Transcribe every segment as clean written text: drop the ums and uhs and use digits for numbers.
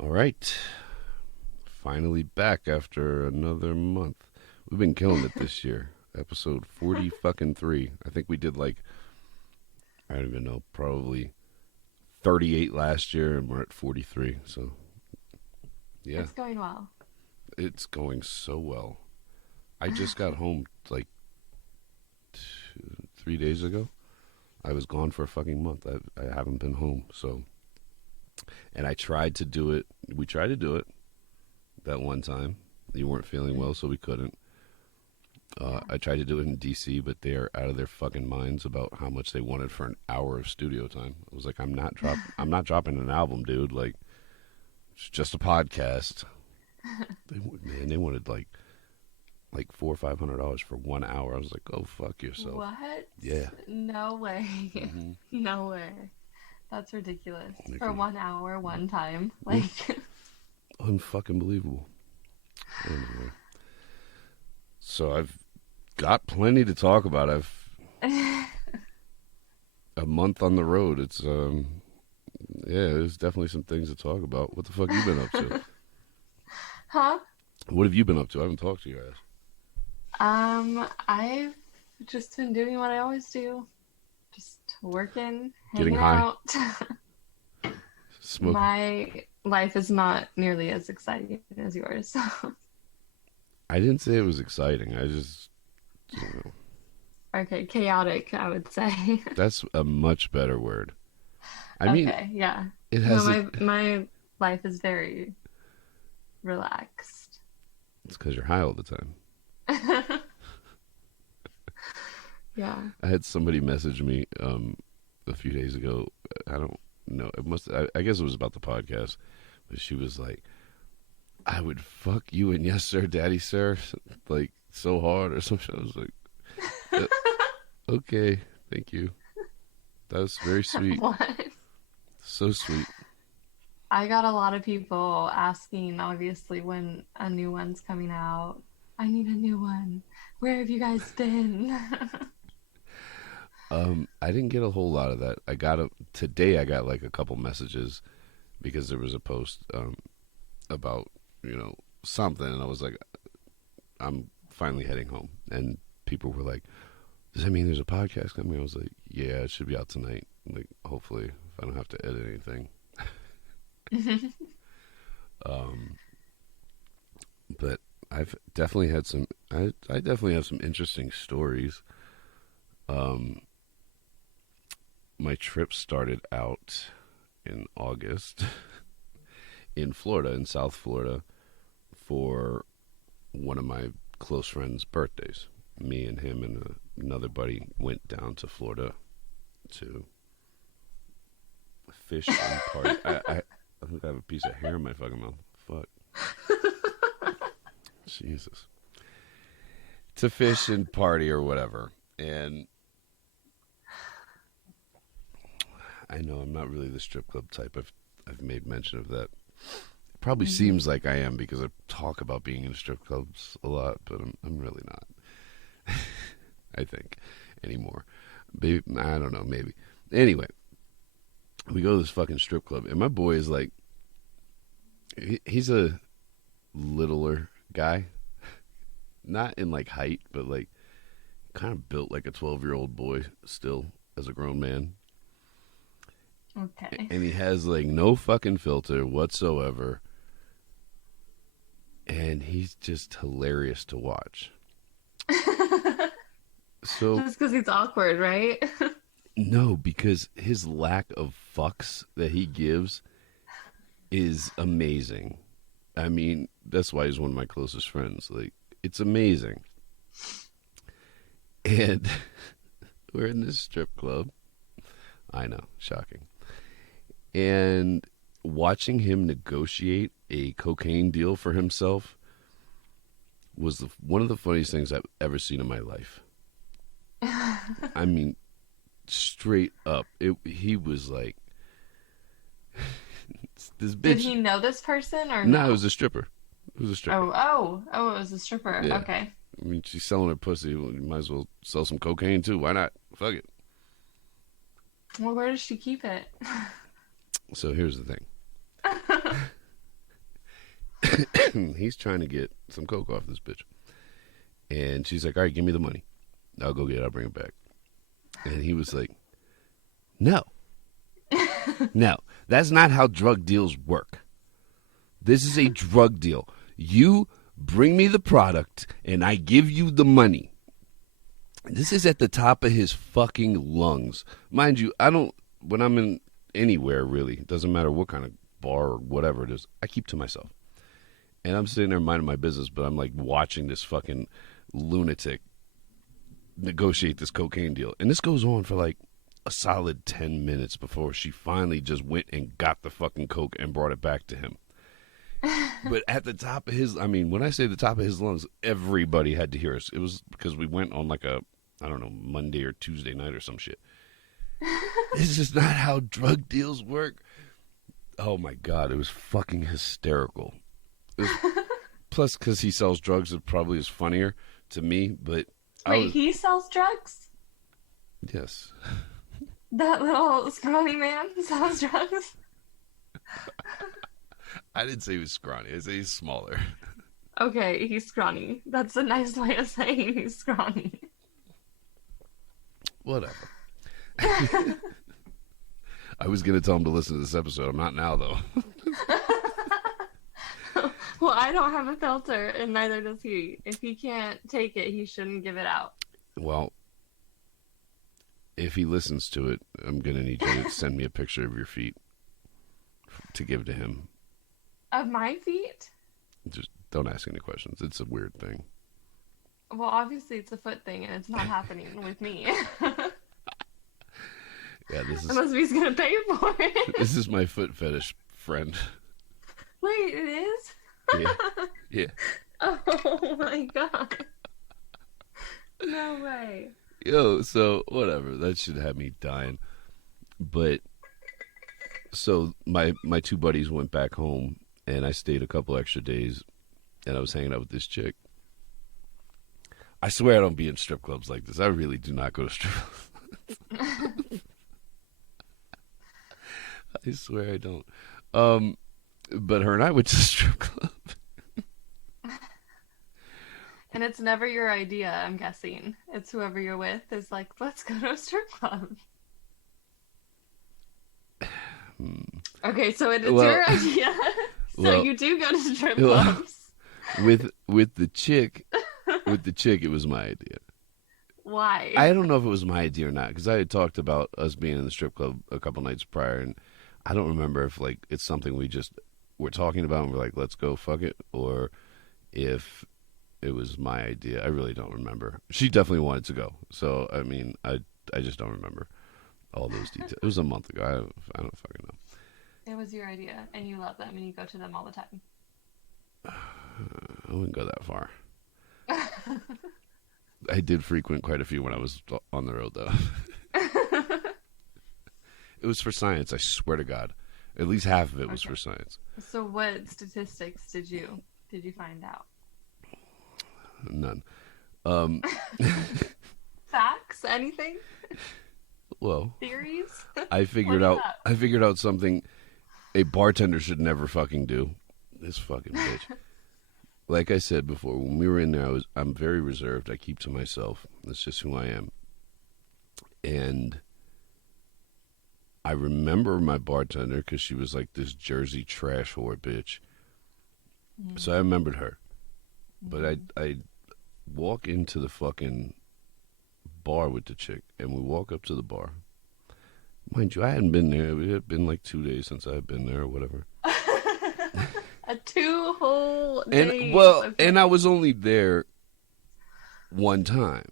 All right. Finally back after another month. We've been killing it this year. Episode 40 fucking 3. I think we did I don't even know, probably 38 last year and we're at 43. So, yeah. It's going well. It's going so well. I just got home 3 days ago. I was gone for a fucking month. I haven't been home. So, and I tried to do it. We tried to do it that one time. You weren't feeling well, so we couldn't. I tried to do it in DC, but they are out of their fucking minds about how much they wanted for an hour of studio time. I was like, I'm not dropping an album, dude. Like, it's just a podcast. They wanted like $400 or $500 for 1 hour. I was like, oh, fuck yourself. What? Yeah. No way. Mm-hmm. No way. That's ridiculous. Like, For 1 hour, one time. Like, unfucking believable. Anyway. So I've got plenty to talk about. I've a month on the road. It's there's definitely some things to talk about. What the fuck you been up to? huh? What have you been up to? I haven't talked to you guys. I've just been doing what I always do. Just working, Getting hanging high. out. Smoke. My life is not nearly as exciting as yours. I didn't say it was exciting. I just, you know, Okay, chaotic, I would say. that's a much better word. I mean, Okay, yeah. it No, has. my life is very relaxed. It's because you're high all the time. Yeah. I had somebody message me a few days ago. I don't know. It must. I guess it was about the podcast, but she was like, "I would fuck you and yes sir, daddy sir, like so hard or something." I was like, "Okay, thank you. That was very sweet. What? So sweet." I got a lot of people asking, obviously, when a new one's coming out. I need a new one. Where have you guys been? I didn't get a whole lot of that. Today. I got like a couple messages because there was a post about something, and I was like, I'm finally heading home, and people were like, "Does that mean there's a podcast coming?" I was like, "Yeah, it should be out tonight. Like, hopefully, if I don't have to edit anything." But I've definitely had some. I definitely have some interesting stories. Um, my trip started out in August in Florida, in South Florida, for one of my close friends' birthdays. Me and him and another buddy went down to Florida to fish and party. I think I have a piece of hair in my fucking mouth. Fuck. Jesus. To fish and party or whatever. And I know I'm not really the strip club type. I've made mention of that. It probably seems like I am because I talk about being in strip clubs a lot, but I'm really not. I think anymore. Maybe, I don't know, maybe. Anyway, we go to this fucking strip club, and my boy is like, he's a littler guy, not in like height, but like kind of built like a 12-year-old boy still as a grown man. Okay. And he has like no fucking filter whatsoever, and he's just hilarious to watch. So Just because he's awkward, right? no, because his lack of fucks that he gives is amazing. I mean, that's why he's one of my closest friends. Like, it's amazing. And we're in this strip club. I know, shocking. And watching him negotiate a cocaine deal for himself was one of the funniest things I've ever seen in my life. I mean, straight up, he was like, this bitch. Did he know this person or No, no? it was a stripper. It was a stripper. Oh, it was a stripper. Yeah. Okay. I mean, she's selling her pussy. Well, you might as well sell some cocaine too. Why not? Fuck it. Well, where does she keep it? So here's the thing. He's trying to get some coke off this bitch. And she's like, all right, give me the money. I'll go get it. I'll bring it back. And he was like, no. No. That's not how drug deals work. This is a drug deal. You bring me the product, and I give you the money. This is at the top of his fucking lungs. Mind you, when I'm in anywhere, really, it doesn't matter what kind of bar or whatever it is, I keep to myself. And I'm sitting there minding my business, but I'm like watching this fucking lunatic negotiate this cocaine deal. And this goes on for like a solid 10 minutes before she finally just went and got the fucking coke and brought it back to him. But at the top of his, I mean, when I say the top of his lungs, everybody had to hear us. It was because we went on like a, I don't know, Monday or Tuesday night or some shit. This is not how drug deals work. Oh my God, it was fucking hysterical. Plus, because he sells drugs, it probably is funnier to me, but... Wait, he sells drugs? Yes. That little scrawny man sells drugs? I didn't say he was scrawny. I said he's smaller. Okay, he's scrawny. That's a nice way of saying he's scrawny. Whatever. I was going to tell him to listen to this episode. I'm not now, though. Well, I don't have a filter, and neither does he. If he can't take it, he shouldn't give it out. Well, if he listens to it, I'm going to need you to send me a picture of your feet to give to him. Of my feet? Just don't ask any questions. It's a weird thing. Well, obviously it's a foot thing, and it's not happening with me. Yeah, this is... Unless he's going to pay for it. This is my foot fetish friend. Wait, it is? Yeah. Yeah. Oh my God. No way. Yo, so whatever. That should have me dying. But so my two buddies went back home, and I stayed a couple extra days, and I was hanging out with this chick. I swear I don't be in strip clubs like this. I really do not go to strip clubs. I swear I don't. But her and I went to the strip club. And it's never your idea, I'm guessing. It's whoever you're with is like, let's go to a strip club. Okay, so it's your idea. So you do go to strip clubs. With the chick, it was my idea. Why? I don't know if it was my idea or not, because I had talked about us being in the strip club a couple nights prior, and I don't remember if like it's something we just were talking about and we're like, let's go, fuck it, or if it was my idea. I really don't remember. She definitely wanted to go, so I mean, I just don't remember all those details. It was a month ago. I don't fucking know. It was your idea, and you love them, and you go to them all the time. I wouldn't go that far. I did frequent quite a few when I was on the road, though. It was for science, I swear to God. At least half of it was for science. So what statistics did you find out? None. Facts? Anything? Well, theories? I figured out something a bartender should never fucking do. This fucking bitch. Like I said before, when we were in there, I'm very reserved. I keep to myself. That's just who I am. And I remember my bartender because she was like this Jersey trash whore bitch. So I remembered her. But I walk into the fucking bar with the chick, and we walk up to the bar. Mind you, I hadn't been there. It had been like 2 days since I had been there or whatever. 2 whole days. And well, and I was only there one time.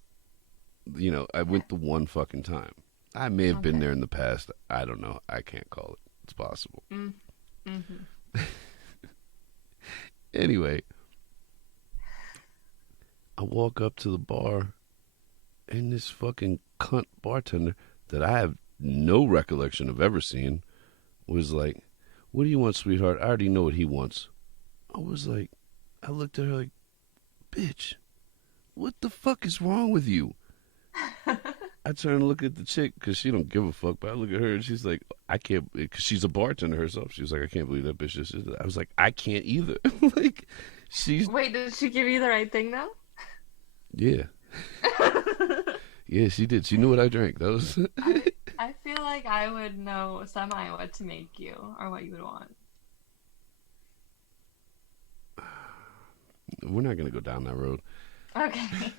You know, I went the one fucking time. I may have been there in the past. I don't know. I can't call it. It's possible. Anyway, I walk up to the bar, and this fucking cunt bartender that I have no recollection of ever seeing was like, "What do you want, sweetheart? I already know what he wants." I was like, I looked at her like, "Bitch, what the fuck is wrong with you?" I turn and look at the chick because she don't give a fuck. But I look at her and she's like, I can't, because she's a bartender herself. She was like, I can't believe that bitch just did that. I was like, I can't either. Like, she's, Wait, did she give you the right thing though? yeah. Yeah, she did. She knew what I drank. That was, I feel like I would know semi what to make you or what you would want. we're not going to go down that road. Okay.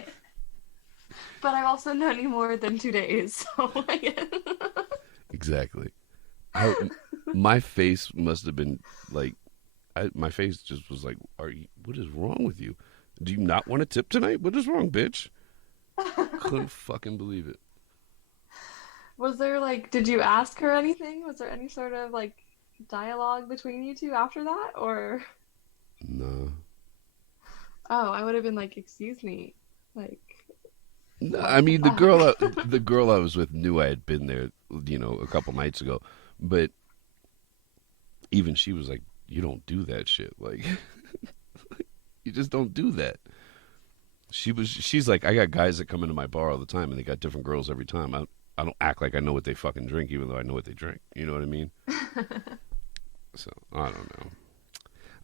But I've also known you more than 2 days, so Exactly. I, my face must have been like, my face just was like, what is wrong with you? Do you not want a tip tonight? What is wrong, bitch? Couldn't fucking believe it. Was there like, did you ask her anything? Was there any sort of like dialogue between you two after that? Or, No. oh, I would have been like, excuse me, like, No, I what the mean fuck? the girl I was with knew I had been there, a couple nights ago, but even she was like, "You don't do that shit. Like, you just don't do that." She's like, "I got guys that come into my bar all the time, and they got different girls every time. I don't act like I know what they fucking drink, even though I know what they drink. You know what I mean?" So I don't know.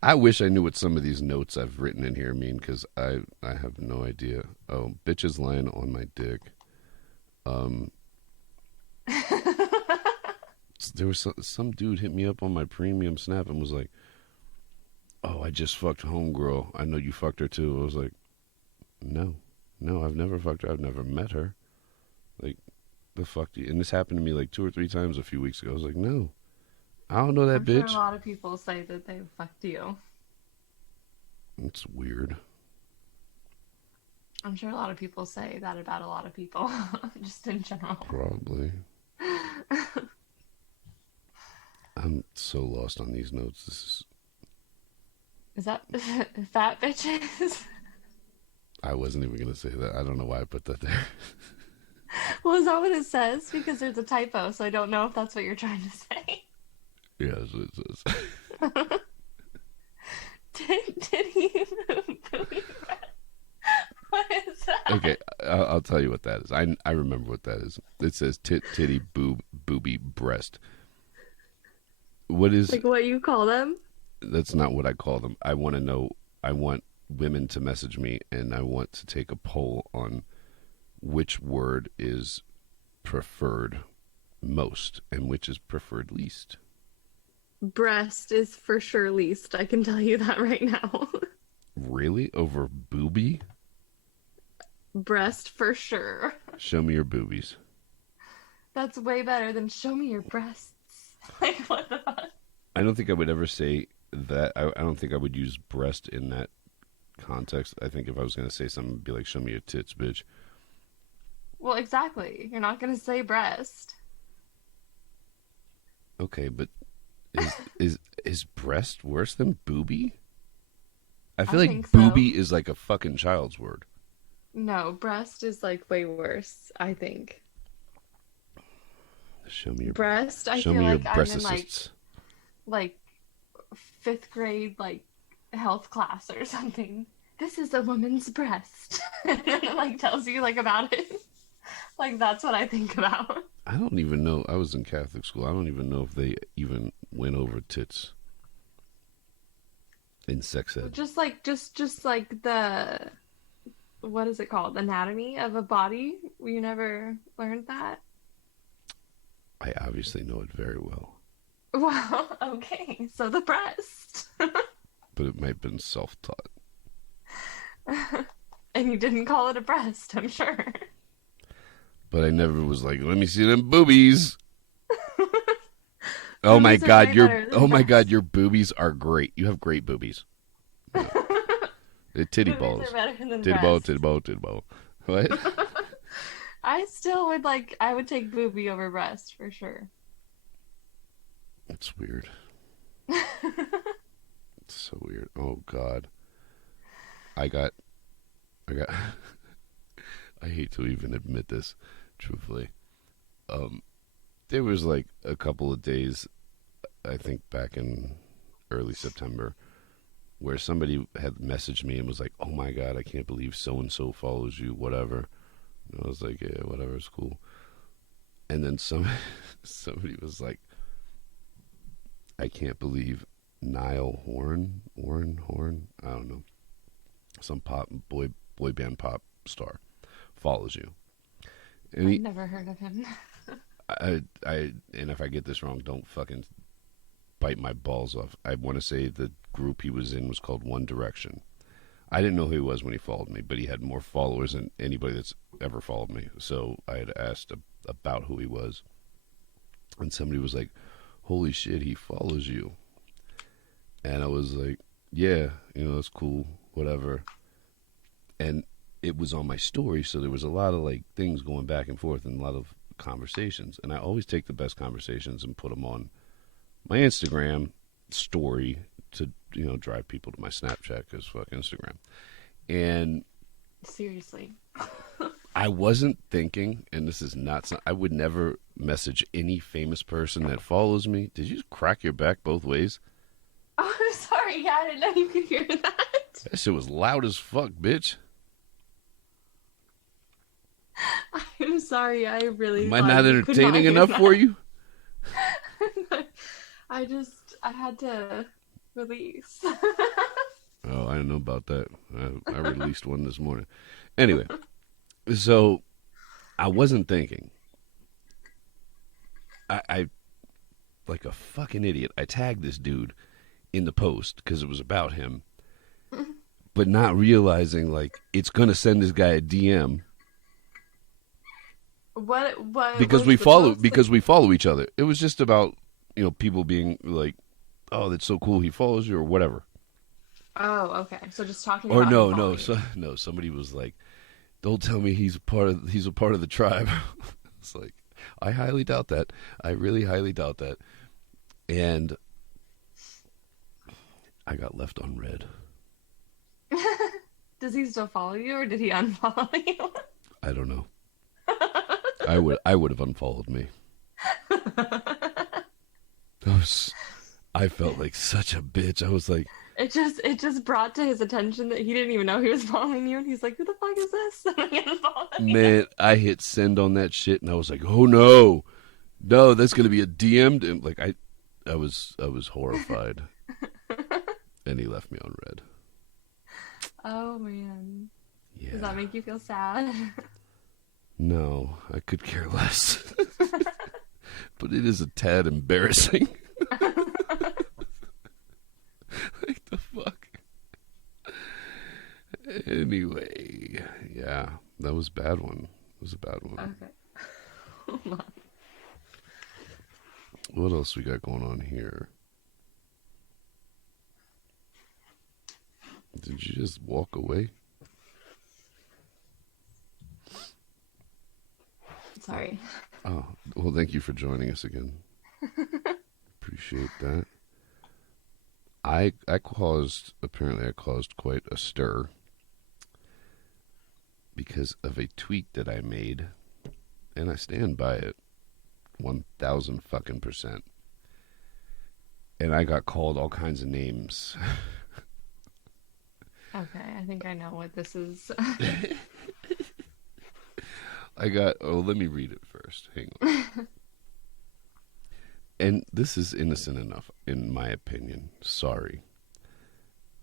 I wish I knew what some of these notes I've written in here mean because I have no idea. Oh, bitches lying on my dick. Um, there was some dude hit me up on my premium snap and was like, "Oh, I just fucked homegirl. I know you fucked her too." I was like, "No, no, I've never fucked her. I've never met her. Like, the fuck do you?" And this happened to me like 2 or 3 times a few weeks ago. I was like, "No, I don't know that I'm sure a bitch." lot of people say that they fucked you. It's weird. I'm sure a lot of people say that about a lot of people, just in general. Probably. I'm so lost on these notes. This is. Is that fat bitches? I wasn't even gonna say that. I don't know why I put that there. Well, is that what it says? Because there's a typo, so I don't know if that's what you're trying to say. Yeah, that's what it says. Did he booby breath? What is Okay, that? I'll tell you what that is. I remember what that is. It says titty, boob, booby, breast. What is? Like what you call them? That's not what I call them. I want to know. I want women to message me, and I want to take a poll on which word is preferred most and which is preferred least. Breast is for sure least. I can tell you that right now. Really? Over booby? Breast for sure. Show me your boobies. That's way better than show me your breasts. Like what the fuck? I don't think I would ever say that. I don't think I would use breast in that context. I think if I was going to say something, it'd be like, show me your tits, bitch. Well, exactly. You're not gonna say breast. Okay, but is breast worse than booby? I I feel think like so. booby is like a fucking child's word. No, breast is like way worse, I think. Show me your Breast, I show feel me your like I'm breast in assists. like fifth grade like health class or something. This is a woman's breast. And then it like tells you like about it. Like that's what I think about. I don't even know. I was in Catholic school. I don't even know if they even went over tits in sex ed. Just like the what is it called? Anatomy of a body. You never learned that? I obviously know it very well, Well, okay. So the breast. but it might have been self-taught. And you didn't call it a breast, I'm sure. But I never was like, let me see them boobies. Oh my Boobies are god, way better than breasts. your boobies are great. You have great boobies. No. They're titty Boobies are balls. better than Titty ball, breasts. titty ball, titty ball. What? I still would like, I would take boobie over breast for sure. It's weird. It's so weird. Oh god. I got I got I hate to even admit this, truthfully. Um there was like a couple of days, I think back in early September, where somebody had messaged me and was like, "Oh my god, I can't believe so and so follows you, whatever." And I was like, "Yeah, whatever, it's cool." And then somebody was like, I can't believe Niall Horn, I don't know, some boy band pop star follows you. And I've never heard of him. and if I get this wrong, don't fucking bite my balls off. I want to say the group he was in was called One Direction. I didn't know who he was when he followed me, but he had more followers than anybody that's ever followed me. So I had asked about who he was, and somebody was like, "Holy shit, he follows you!" And I was like, "Yeah, that's cool, whatever." And it was on my story, so there was a lot of like things going back and forth and a lot of conversations. And I always take the best conversations and put them on my Instagram story to drive people to my Snapchat because fuck Instagram. And Seriously. I wasn't thinking, and this is not, I would never message any famous person that follows me. Did you just crack your back both ways? Oh, I'm sorry. Yeah, I didn't know you could hear that. That shit was loud as fuck, bitch. I'm sorry. I really Am I thought not you could not entertaining hear enough that. for you? I had to release. Oh, I didn't know about that. I released one this morning. Anyway, so I wasn't thinking. I like a fucking idiot. I tagged this dude in the post because it was about him, but not realizing like it's gonna send this guy a DM What because was we the follow post? because we follow each other. It was just about people being like, "Oh, that's so cool. He follows you," or whatever. Oh, okay. So just talking Or about him no, following you. no. Somebody was like, "Don't tell me he's a part of the tribe." It's like, I highly doubt that. I really highly doubt that. And I got left on red. Does he still follow you, or did he unfollow you? I don't know. I would have unfollowed me. I felt like such a bitch. I was like, It just brought to his attention that he didn't even know he was following you, and he's like, "Who the fuck is this?" And I unfollowed you. man, I hit send on that shit, and I was like, oh no, that's gonna be a DM. And like I was horrified, and he left me on red. Oh man, does Yeah, that make you feel sad? no, I could care less, but it is a tad embarrassing. Like the fuck. Anyway, yeah, that was a bad one. It was a bad one. Okay. Hold on. What else we got going on here? Did you just walk away? Sorry. Oh, well, thank you for joining us again. Appreciate that. Apparently I caused quite a stir because of a tweet that I made, and I stand by it 1,000 fucking %. And I got called all kinds of names. Okay, I think I know what this is. Let me read it first. Hang on. And this is innocent enough, in my opinion. Sorry.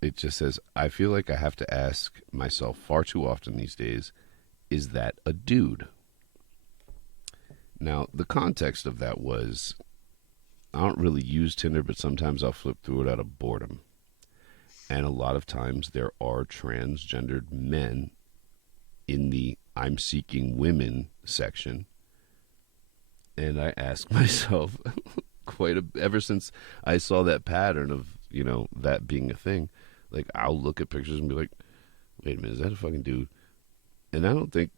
It just says, I feel like I have to ask myself far too often these days, is that a dude? Now, the context of that was, I don't really use Tinder, but sometimes I'll flip through it out of boredom. And a lot of times there are transgendered men in the I'm seeking women section. And I ask myself ever since I saw that pattern of, that being a thing, like I'll look at pictures and be like, wait a minute, is that a fucking dude? And I don't think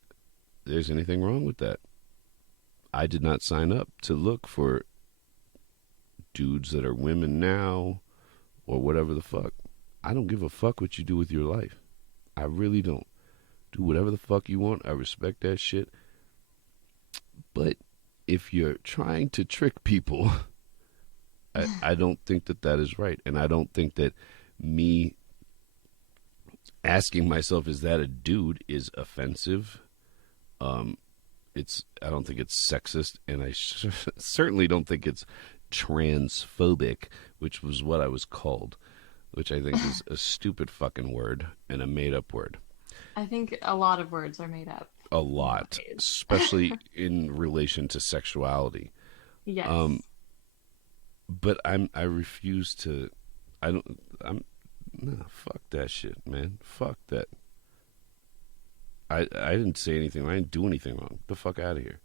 there's anything wrong with that. I did not sign up to look for dudes that are women now or whatever the fuck. I don't give a fuck what you do with your life. I really don't. Do whatever the fuck you want. I respect that shit. But if you're trying to trick people, I don't think that is right. And I don't think that me asking myself, is that a dude, is offensive. I don't think it's sexist, and I certainly don't think it's transphobic, which was what I was called, which I think is a stupid fucking word and a made up word. I think a lot of words are made up A lot, nowadays. especially in relation to sexuality. Yes. Um, but I refuse to. I don't. I'm. No, fuck that shit, man. Fuck that. I didn't say anything. I didn't do anything wrong. Get the fuck out of here.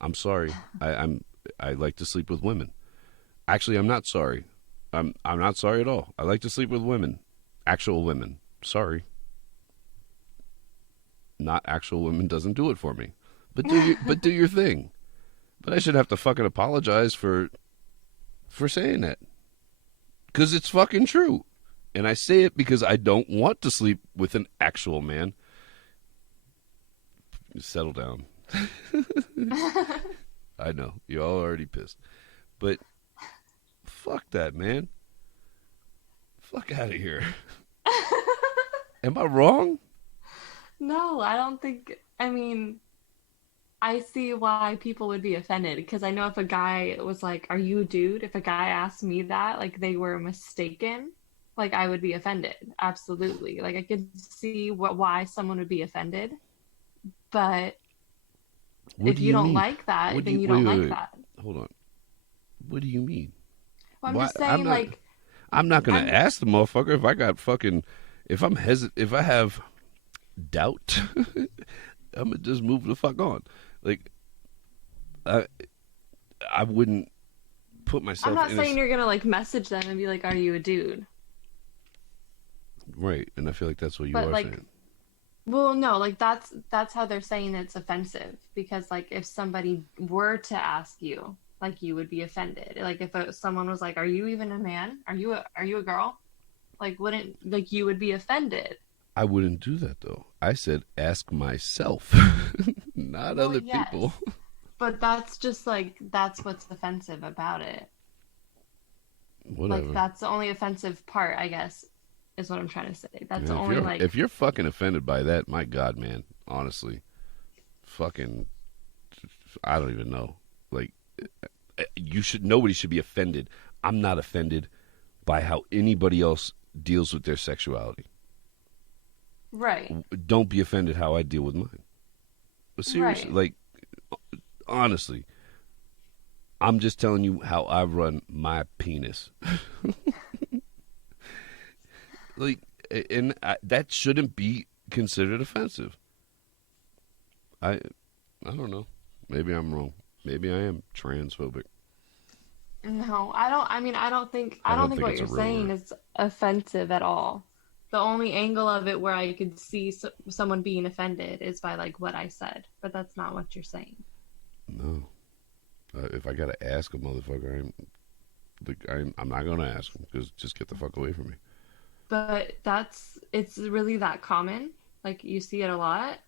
I'm sorry. I like to sleep with women. Actually, I'm not sorry. I'm not sorry at all. I like to sleep with women, actual women. Sorry, not actual women doesn't do it for me. But do your thing. But I should have to fucking apologize for saying that because it's fucking true, and I say it because I don't want to sleep with an actual man. Settle down. I know you're all already pissed, but fuck that, man. Fuck out of here. Am I wrong? No, I don't think. I mean, I see why people would be offended because I know if a guy was like, "Are you a dude?" If a guy asked me that, like they were mistaken, like I would be offended. Absolutely. Like I could see why someone would be offended, but What if do you you don't mean? like that, What do then you you don't wait, wait, like wait. that. Hold on. What do you mean? Well, I'm Why just saying, like, I'm not gonna I'm ask the motherfucker if I got fucking if I have doubt, I'm gonna just move the fuck on. Like I I wouldn't put I'm myself not in a saying you're gonna like message them and be like, "Are you a dude?" right, and I feel like that's what you But are like, saying. well, no, like that's how they're saying it's offensive because like if somebody were to ask you, like you would be offended. Like if someone was like, "Are you even a man? Are you a girl?" Like wouldn't like you would be offended. I wouldn't do that though. I said ask myself, not Well, other people. yes, but that's just like that's what's offensive about it. Like Whatever. that's the only offensive part, I guess, is what I'm trying to say. That's the Man, only if like you're fucking offended by that, my God, man, honestly, fucking, I don't even know. Like, you should. Nobody should be offended. I'm not offended by how anybody else deals with their sexuality. right, Don't be offended how I deal with mine. But seriously, right. like, honestly, I'm just telling you how I run my penis. Like, and that shouldn't be considered offensive. I I don't know. Maybe I'm wrong. Maybe I am transphobic. No, I don't. I mean, I I don't don't think think what it's a you're real saying word. is offensive at all. The only angle of it where I could see someone being offended is by like what I said, but that's not what you're saying. No. If I gotta ask a motherfucker, I'm not gonna ask him because just get the fuck away from me. But it's really that common. Like you see it a lot.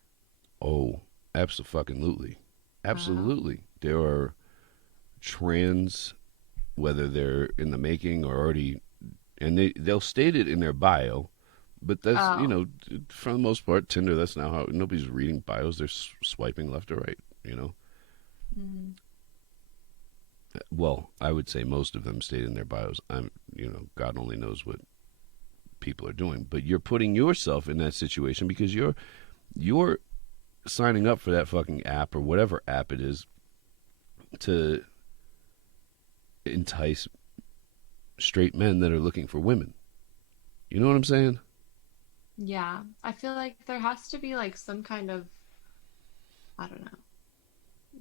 Oh, absolutely, Uh, absolutely. There are trans, whether they're in the making or already, and they'll state it in their bio. But that's oh, for the most part, Tinder. That's now how nobody's reading bios. They're swiping left or right. mm, Well, I would say most of them state in their bios. God only knows what people are doing. But you're putting yourself in that situation because you're signing up for that fucking app or whatever app it is to entice straight men that are looking for women. You know what I'm saying? yeah. I feel like there has to be like some kind of I don't know.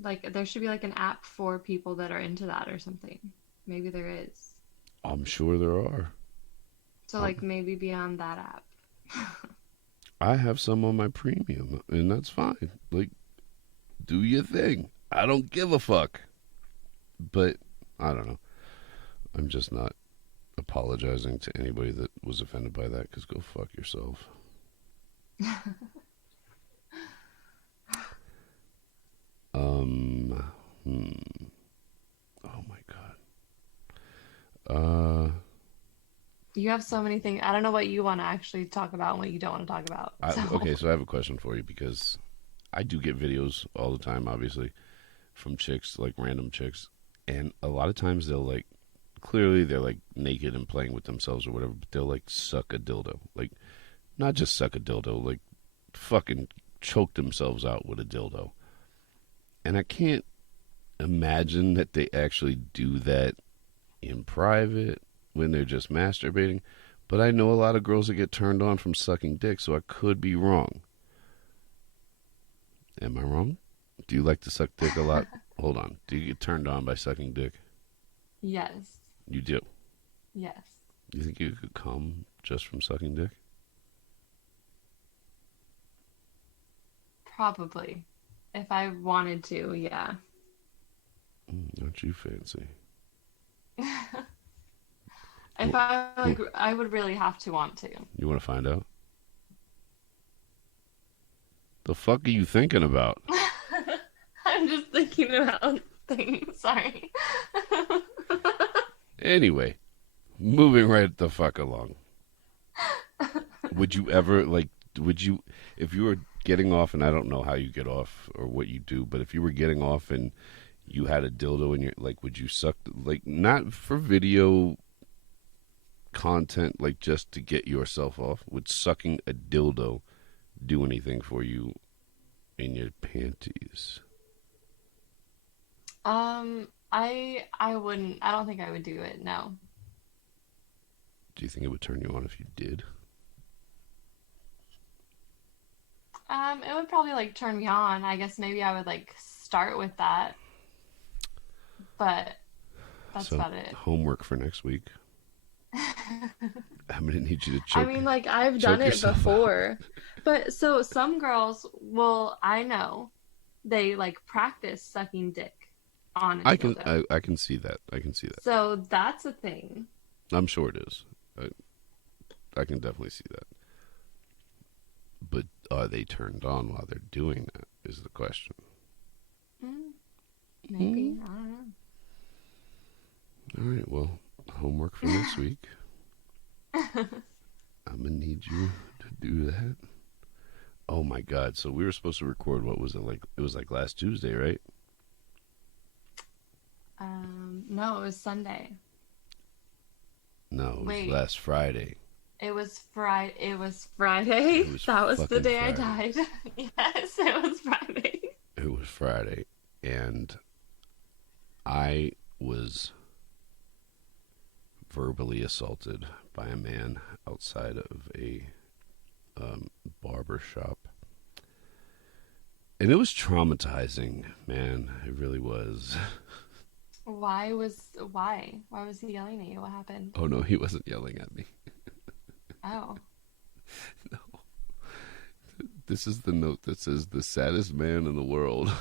Like there should be like an app for people that are into that or something. Maybe there is. I'm sure there are. So like maybe beyond that app. I have some on my premium, and that's fine. Like, do your thing. I don't give a fuck. But I don't know. I'm just not apologizing to anybody that was offended by that because go fuck yourself. Um, hmm. Oh my god. You have so many things. I don't know what you want to actually talk about and what you don't want to talk about. So, Okay, so I have a question for you because I do get videos all the time, obviously, from chicks, like random chicks, and a lot of times they'll like, clearly they're like naked and playing with themselves or whatever, but they'll like suck a dildo, like not just suck a dildo, like fucking choke themselves out with a dildo, and I can't imagine that they actually do that in private when they're just masturbating. But I know a lot of girls that get turned on from sucking dick, so I could be wrong. Am I wrong? Do you like to suck dick a lot? Hold on. Do you get turned on by sucking dick? Yes. You do? Yes. You think you could come just from sucking dick? Probably. If I wanted to, yeah. Aren't you fancy? If I like, I would really have to want to. You want to find out? The fuck are you thinking about? I'm just thinking about things. Sorry. Anyway, moving right the fuck along. Would you ever, like, if you were getting off, and I don't know how you get off or what you do, but if you were getting off and you had a dildo in your, like, would you suck, like, not for video content, like, just to get yourself off? Would sucking a dildo do anything for you in your panties? I wouldn't. I don't think I would do it. No. Do you think it would turn you on if you did? It would probably like turn me on. I guess maybe I would like start with that, but that's So, about it. homework for next week. I'm gonna need you to I choke. mean, like I've choke done it yourself before, but so some girls will. I know they like practice sucking dick on a dildo. I can see that. I can see that. So that's a thing. I'm sure it is. I can definitely see that. But are they turned on while they're doing that? Is the question. Maybe. I don't know. All right. Well, homework for next week. I'm gonna need you to do that. Oh my God! So we were supposed to record. What was it like? It was like last Tuesday, right? No, it was Sunday. No, it was Wait. last Friday. It was Friday. It was Friday. It was That was the fucking day Friday. I died. Yes, it was Friday. It was Friday, and I was verbally assaulted by a man outside of a barber shop. And it was traumatizing, man. It really was. Why was he yelling at you? What happened? Oh, no, he wasn't yelling at me. Oh. No. This is the note that says, the saddest man in the world.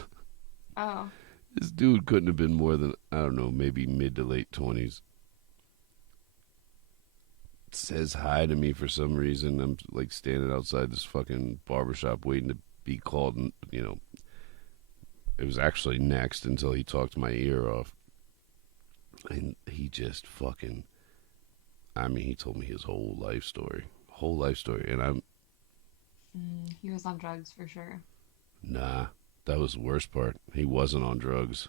Oh. This dude couldn't have been more than, I don't know, maybe mid to late 20s. Says hi to me for some reason. I'm like standing outside this fucking barbershop waiting to be called, and you know, it was actually next until he talked my ear off. And he just fucking, I mean, he told me his whole life story. And I'm, He was on drugs for sure. nah, that was the worst part. He wasn't on drugs.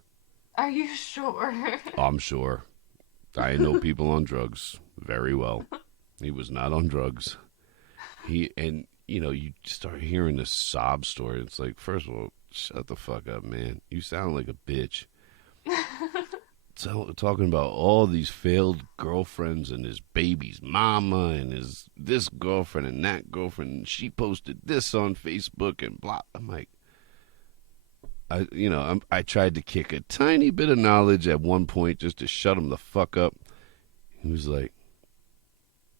Are you sure? I'm sure. I know people on drugs very well. He was not on drugs. And you know, you start hearing this sob story. It's like, first of all, shut the fuck up, man. You sound like a bitch. So, talking about all these failed girlfriends and his baby's mama and his this girlfriend and that girlfriend. And she posted this on Facebook and blah. I'm like, I tried to kick a tiny bit of knowledge at one point just to shut him the fuck up. He was like,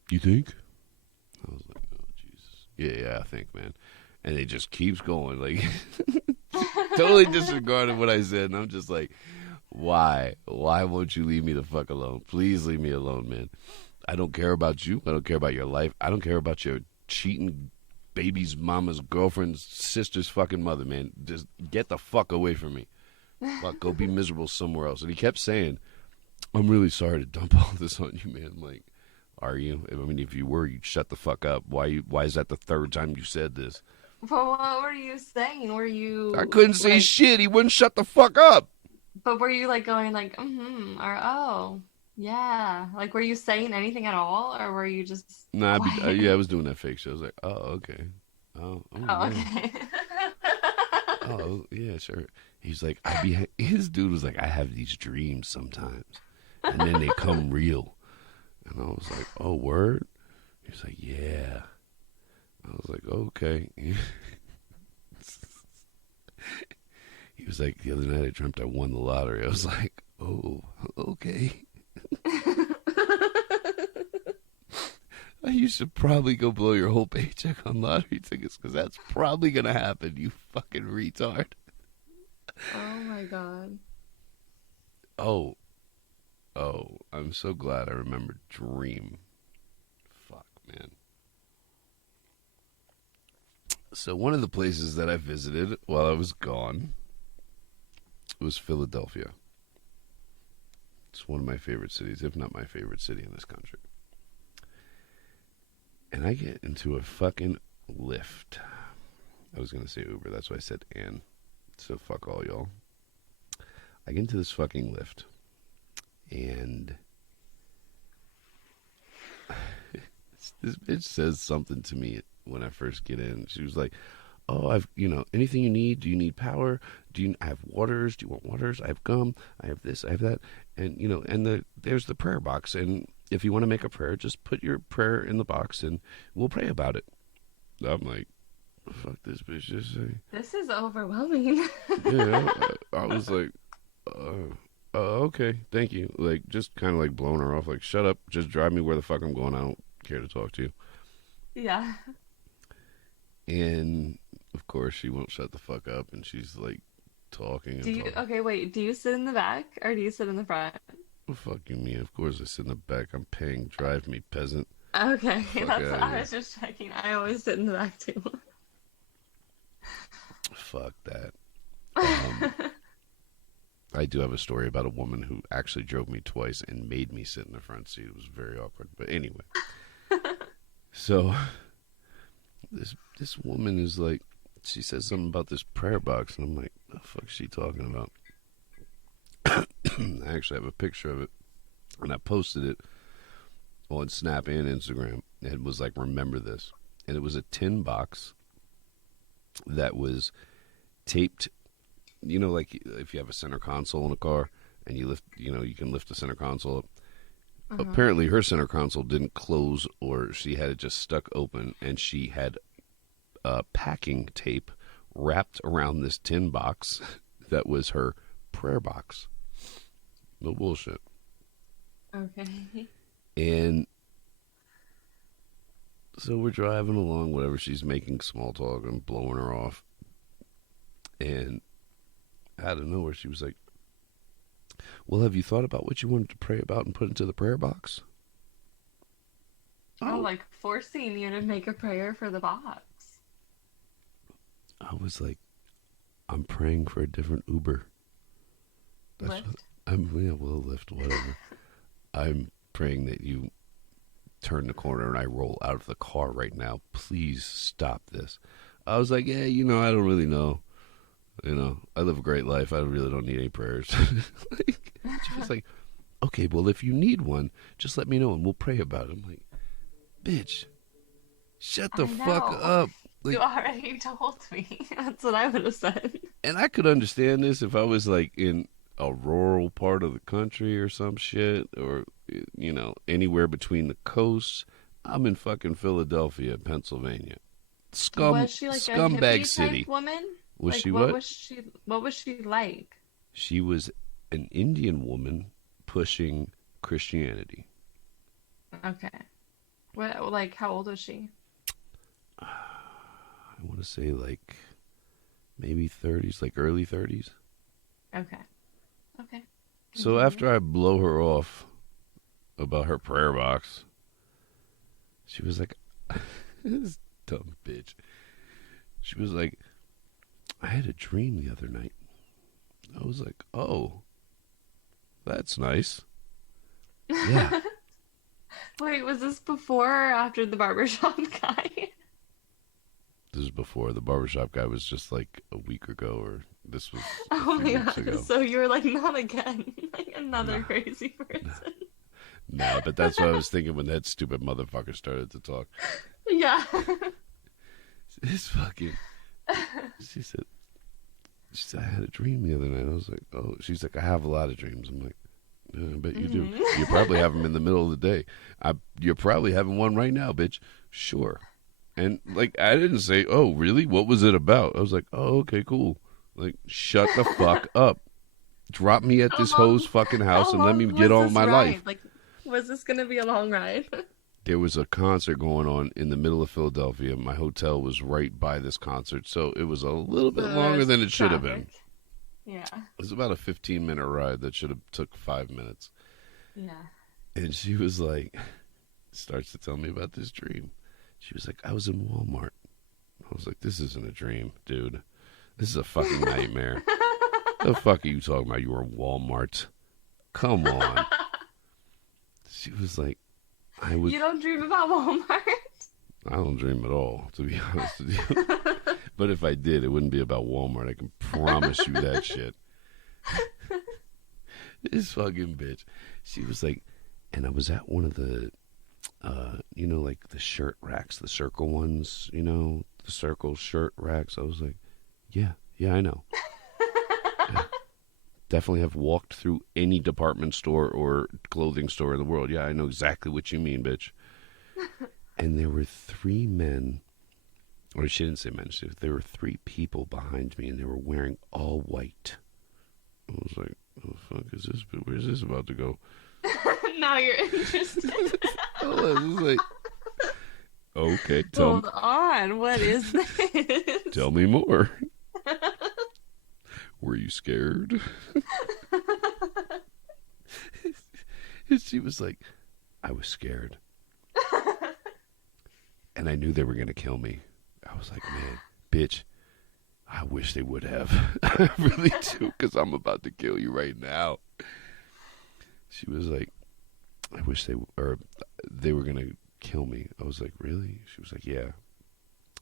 "You think?" I was like, "Oh Jesus, yeah, I think, man." And it just keeps going, like totally disregarded what I said, and I'm just like, "Why? Why won't you leave me the fuck alone? Please leave me alone, man. I don't care about you. I don't care about your life. I don't care about your cheating baby's mama's girlfriend's sister's fucking mother, man. Just get the fuck away from me. Fuck, go be miserable somewhere else." And he kept saying, "I'm really sorry to dump all this on you, man." I'm like, are you? I mean, if you were, you'd shut the fuck up. Why is that the third time you said this? But what were you saying? Were I you couldn't say like, shit. He wouldn't shut the fuck up. but were you like going like, mm-hmm, or oh, yeah? Like, were you saying anything at all, or were you just Nah, quiet? yeah, I was doing that fake shit. I was like, oh, okay. Oh, Oh, yeah. okay. Oh, yeah, sure. He's like, his dude was like, I have these dreams sometimes, and then they come real. And I was like, oh, word? He's like, yeah. I was like, okay. He was like, the other night I dreamt I won the lottery. I was like, oh, okay. You should probably go blow your whole paycheck on lottery tickets because that's probably going to happen, you fucking retard. Oh my God. Oh, I'm so glad I remembered Dream. Fuck, man. So, one of the places that I visited while I was gone was Philadelphia. It's one of my favorite cities, if not my favorite city in this country. And I get into a fucking Lyft. I was going to say Uber, that's why I said and. So, fuck all y'all. I get into this fucking Lyft. And this bitch says something to me when I first get in. She was like, oh, anything you need? Do you need power? I have waters? Do you want waters? I have gum. I have this. I have that. And, there's the prayer box. And if you want to make a prayer, just put your prayer in the box and we'll pray about it. I'm like, fuck this bitch just say. This is overwhelming. Yeah, I was like, okay, thank you. Like, just kind of like blowing her off. Like, shut up. Just drive me where the fuck I'm going. I don't care to talk to you. Yeah. And of course, she won't shut the fuck up, and she's like talking Do and you, talking. okay, wait, do you sit in the back or do you sit in the front? Well, fuck you, me. Of course, I sit in the back. I'm paying. Drive me, peasant. Okay, Fuck that's out what of I here. was just checking. I always sit in the back too. Fuck that. Um, I do have a story about a woman who actually drove me twice and made me sit in the front seat. It was very awkward. But anyway, so this woman is like, she says something about this prayer box, and I'm like, the fuck is she talking about? I actually have a picture of it, and I posted it on Snap and Instagram. And it was like, remember this. And it was a tin box that was taped, like if you have a center console in a car and you lift, you can lift the center console up. Uh-huh. Apparently her center console didn't close, or she had it just stuck open, and she had packing tape wrapped around this tin box that was her prayer box. No bullshit. Okay. And so we're driving along, whatever. She's making small talk and blowing her off. And out of nowhere, she was like, well, have you thought about what you wanted to pray about and put into the prayer box? Oh, Oh. like forcing you to make a prayer for the box. I was like, I'm praying for a different Uber. That's what Lift. yeah, well, Lyft, whatever. I'm praying that you turn the corner and I roll out of the car right now. Please stop this. I was like, yeah, I don't really know. I live a great life. I really don't need any prayers. She was like, okay, well, if you need one, just let me know and we'll pray about it. I'm like, bitch, shut I the fuck know. up. You Like, already told me. That's what I would have said. and I could understand this if I was like in a rural part of the country or some shit, or anywhere between the coasts. I'm in fucking Philadelphia, Pennsylvania. Was she like a Scumbag hippie city. type woman? Was Like she what? what was she like? She was an Indian woman pushing Christianity. Okay. What, like, how old was she? I want to say like maybe 30s, like early 30s. Okay. Okay. So Continue. after I blow her off about her prayer box, she was like, this dumb bitch. She was like, I had a dream the other night. I was like, oh, that's nice. Yeah. Wait, was this before or after the barbershop guy? This is before the barbershop guy was just like a week ago, or this was a Oh few my weeks god. ago. So you were like, not again. Like another Nah, crazy nah, person. nah. But that's what I was thinking when that stupid motherfucker started to talk. Yeah. This fucking. She said. She said I had a dream the other night. I was like, oh. She's like, I have a lot of dreams. I'm like, yeah, I bet you do. You probably have them in the middle of the day. You're probably having one right now, bitch. Sure. And like, I didn't say, oh, really? What was it about? I was like, oh, okay, cool. Like, shut the fuck up. Drop me at How this hoe's long? fucking house How and let me long get was on with this my life. ride? Like, was this gonna be a long ride? There was a concert going on in the middle of Philadelphia. My hotel was right by this concert, so it was a little So bit longer there's than it should have traffic. been. Yeah. It was about a 15-minute ride that should have took 5 minutes. Yeah. And she was like, starts to tell me about this dream. She was like, I was in Walmart. I was like, this isn't a dream, dude. This is a fucking nightmare. The fuck are you talking about? You were in Walmart. Come on. She was like, You don't dream about Walmart? I don't dream at all, to be honest with you. But if I did, it wouldn't be about Walmart. I can promise you that shit. This fucking bitch. She was like, and I was at one of the, like the shirt racks, the circle ones, the circle shirt racks. I was like, yeah, I know. Yeah. Definitely have walked through any department store or clothing store in the world. Yeah, I know exactly what you mean, bitch. And there were 3 men, or she didn't say men, there were 3 people behind me, and they were wearing all white. I was like, oh, fuck is this? Where's this about to go? Now you're interested. I was like, okay, Hold on, what is this? Tell me more. Were you scared? And she was like, I was scared. And I knew they were going to kill me. I was like, man, bitch, I wish they would have. I really do, because I'm about to kill you right now. She was like, I wish they were going to kill me. I was like, really? She was like, yeah.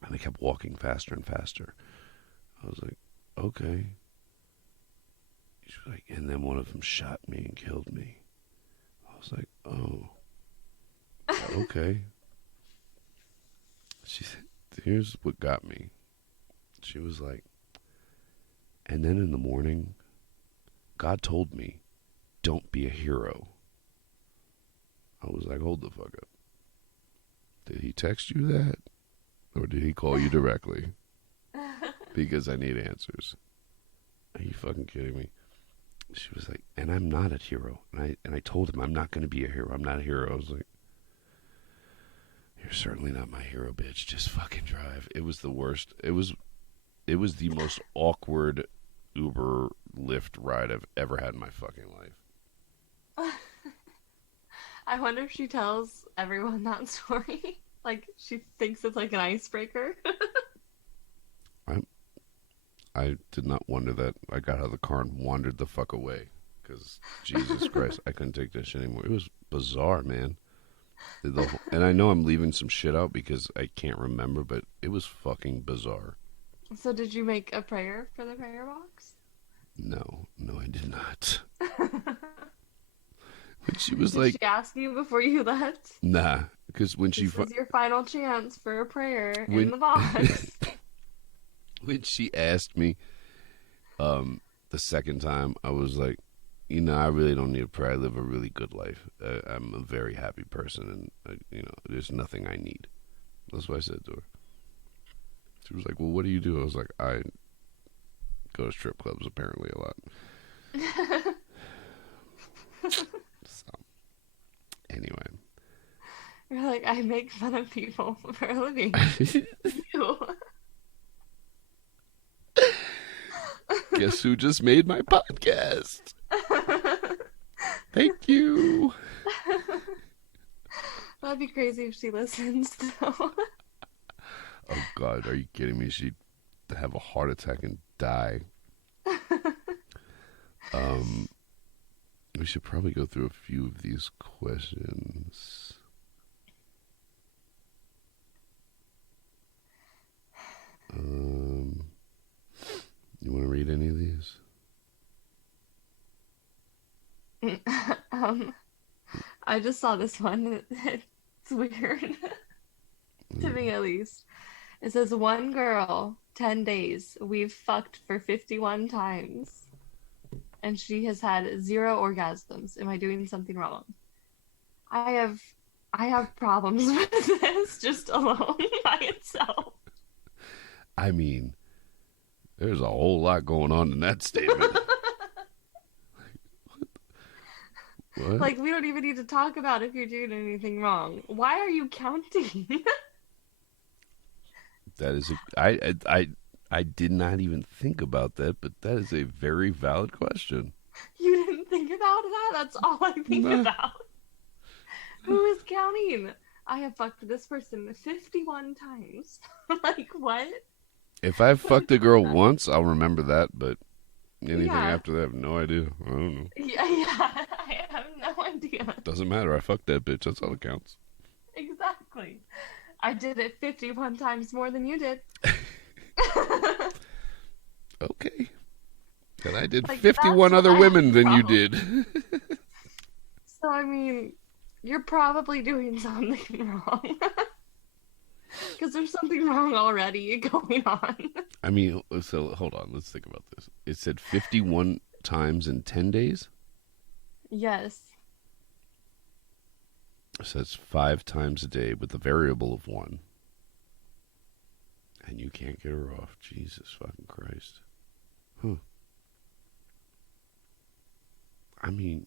And they kept walking faster and faster. I was like, okay. She was like, and then one of them shot me and killed me. I was like, oh, okay. She said, here's what got me. She was like, and then in the morning, God told me, don't be a hero. I was like, hold the fuck up. Did he text you that? Or did he call you directly? Because I need answers. Are you fucking kidding me? She was like, and I'm not a hero. And I told him, I'm not going to be a hero. I'm not a hero. I was like, you're certainly not my hero, bitch. Just fucking drive. It was the worst. It was the most awkward Uber Lyft ride I've ever had in my fucking life. I wonder if she tells everyone that story. Like, she thinks it's like an icebreaker. I did not wonder that. I got out of the car and wandered the fuck away. Because, Jesus Christ, I couldn't take that shit anymore. It was bizarre, man. And I know I'm leaving some shit out because I can't remember, but it was fucking bizarre. So did you make a prayer for the prayer box? No, I did not. But she was Did like, she ask you before you left? nah, because when she... This is your final chance for a prayer when, in the box. When she asked me the second time, I was like, I really don't need a prayer. I live a really good life. I'm a very happy person, and, there's nothing I need. That's what I said to her. She was like, well, what do you do? I was like, I go to strip clubs apparently a lot. So, anyway. You're like, I make fun of people for a living. Guess who just made my podcast? Thank you. That'd be crazy if she listens, though. Oh, God, are you kidding me? She'd have a heart attack and die. We should probably go through a few of these questions. um, I just saw this one. It's weird to Mm. me, at least. It says one girl, 10 days. We've fucked for 51 times, and she has had zero orgasms. Am I doing something wrong? I have, I have problems with this just alone by itself. I mean, there's a whole lot going on in that statement. What? Like, we don't even need to talk about if you're doing anything wrong. Why are you counting? That is a I did not even think about that, but that is a very valid question. You didn't think about that? That's all I think Nah. about. Who is counting? I have fucked this person 51 times. Like, what? If I fucked a girl once, I'll remember that, but anything Yeah. after that, I have no idea. I don't know. Yeah. I have no idea. Doesn't matter. I fucked that bitch. That's all that counts. Exactly. I did it 51 times more than you did. Okay. And I did Like, that's 51 what other I have women a than you problem. did. So, I mean, you're probably doing something wrong. Because there's something wrong already going on. I mean, so hold on. Let's think about this. It said 51 times in 10 days. Yes. So that's 5 times a day with the variable of 1. And you can't get her off. Jesus fucking Christ. Huh. I mean,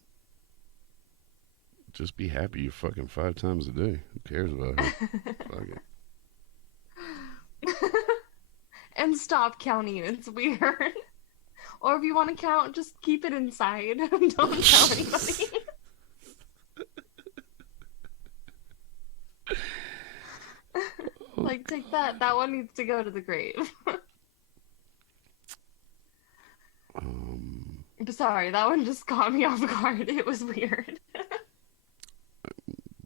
just be happy you're fucking 5 times a day. Who cares about her? Fuck it. And stop counting. It's weird. Or if you want to count, just keep it inside. Don't tell anybody. Like, take that. That one needs to go to the grave. Um, Sorry, that one just caught me off guard. It was weird.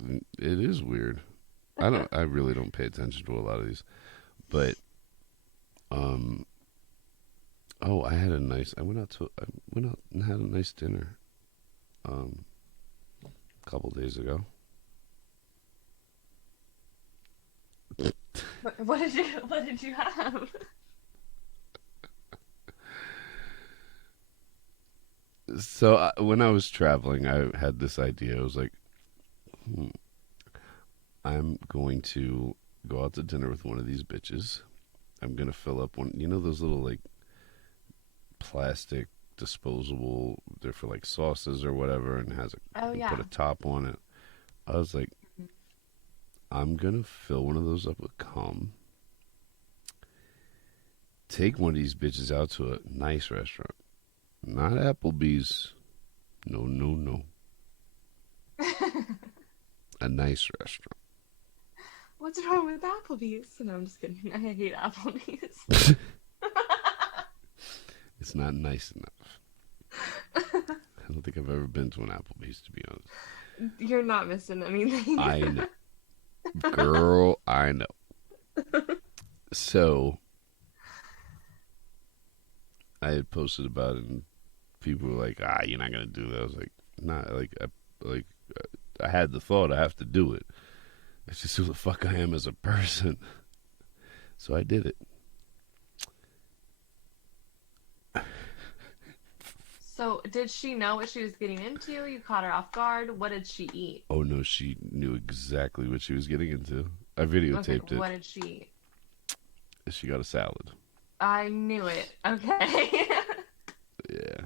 it is weird. I really don't pay attention to a lot of these. But, um, oh, I went out and had a nice dinner, um, a couple days ago. What did you have? So when I was traveling, I had this idea. I was like, hmm, I'm going to go out to dinner with one of these bitches. I'm gonna fill up one. You know those little like plastic disposable. They're for like sauces or whatever, and has a Oh you put yeah. a top on it. I was like, I'm gonna fill one of those up with cum. Take one of these bitches out to a nice restaurant, not Applebee's. No, no, no. A nice restaurant. What's wrong with Applebee's? No, I'm just kidding. I hate Applebee's. It's not nice enough. I don't think I've ever been to an Applebee's, to be honest. You're not missing anything. I know. Girl, I know. So, I had posted about it, and people were like, you're not going to do that. I was like, nah, like, I had the thought, I have to do it. It's just who the fuck I am as a person. So I did it. So, did she know what she was getting into? You caught her off guard. What did she eat? Oh no, she knew exactly what she was getting into. I Okay, videotaped it. what did she eat? She got a salad. I knew it. Okay. Yeah.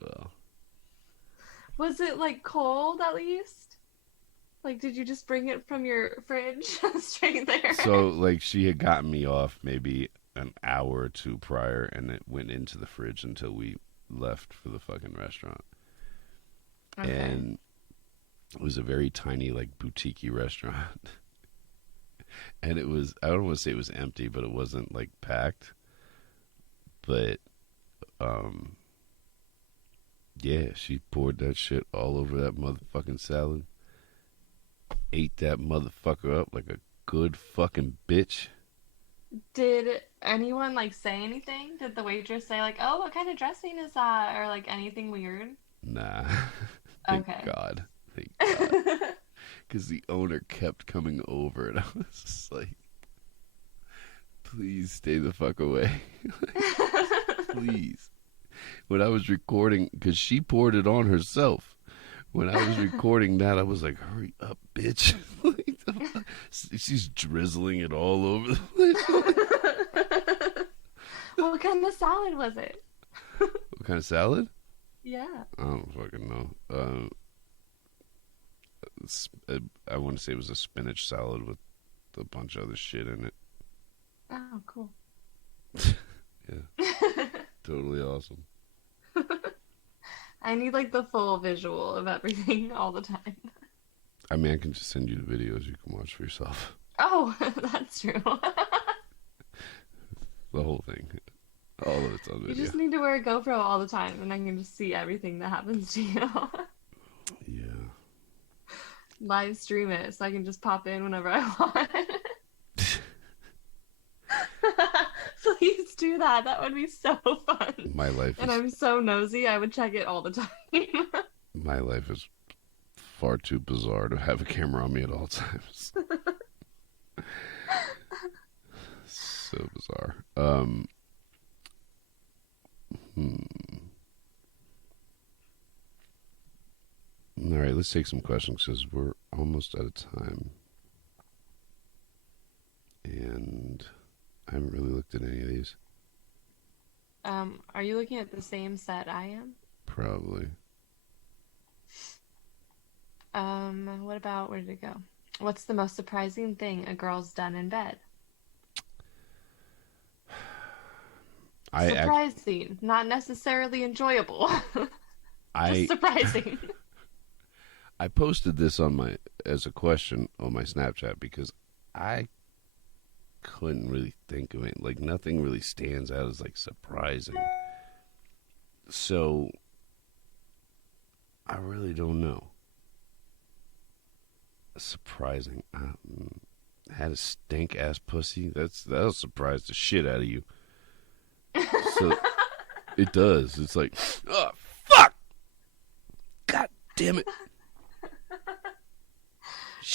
Well, Was it like cold at least? Like, did you just bring it from your fridge straight there? so like she had gotten me off maybe an hour or two prior, and it went into the fridge until we left for the fucking restaurant. Okay. And it was a very tiny, like boutique restaurant. And it was, I don't want to say it was empty, but it wasn't like packed. But um yeah, she poured that shit all over that motherfucking salad. Ate that motherfucker up like a good fucking bitch. Did anyone like say anything? Did the waitress say like, "Oh, what kind of dressing is that?" or like anything weird? Nah. Thank Okay. God. Thank God. Because the owner kept coming over, and I was just like, please stay the fuck away. Please. When I was recording, because she poured it on herself. When I was recording that, I was like, hurry up, bitch. Like, she's drizzling it all over the place. What kind of salad was it? What kind of salad? Yeah. I don't fucking know. I want to say it was a spinach salad with a bunch of other shit in it. Oh, cool. Yeah. Totally awesome. I need like the full visual of everything all the time. I mean, I can just send you the videos you can watch for yourself. Oh, that's true. The whole thing. All of it's on You video. just need to wear a GoPro all the time, and I can just see everything that happens to you. Yeah. Live stream it, so I can just pop in whenever I want. Please do that. That would be so fun. My life And is I'm so nosy, I would check it all the time. my life is far too bizarre to have a camera on me at all times. So bizarre. All right, let's take some questions because we're almost out of time. And I haven't really looked at any of these. Are you looking at the same set I am? Probably. What about, where did it go? What's the most surprising thing a girl's done in bed? Surprising, not necessarily enjoyable. Just surprising. I posted this on as a question on my Snapchat because I couldn't really think of it. Like, nothing really stands out as like surprising. So I really don't know. Surprising. Had a stink ass pussy. That'll surprise the shit out of you. So it does. It's like, oh fuck! God damn it!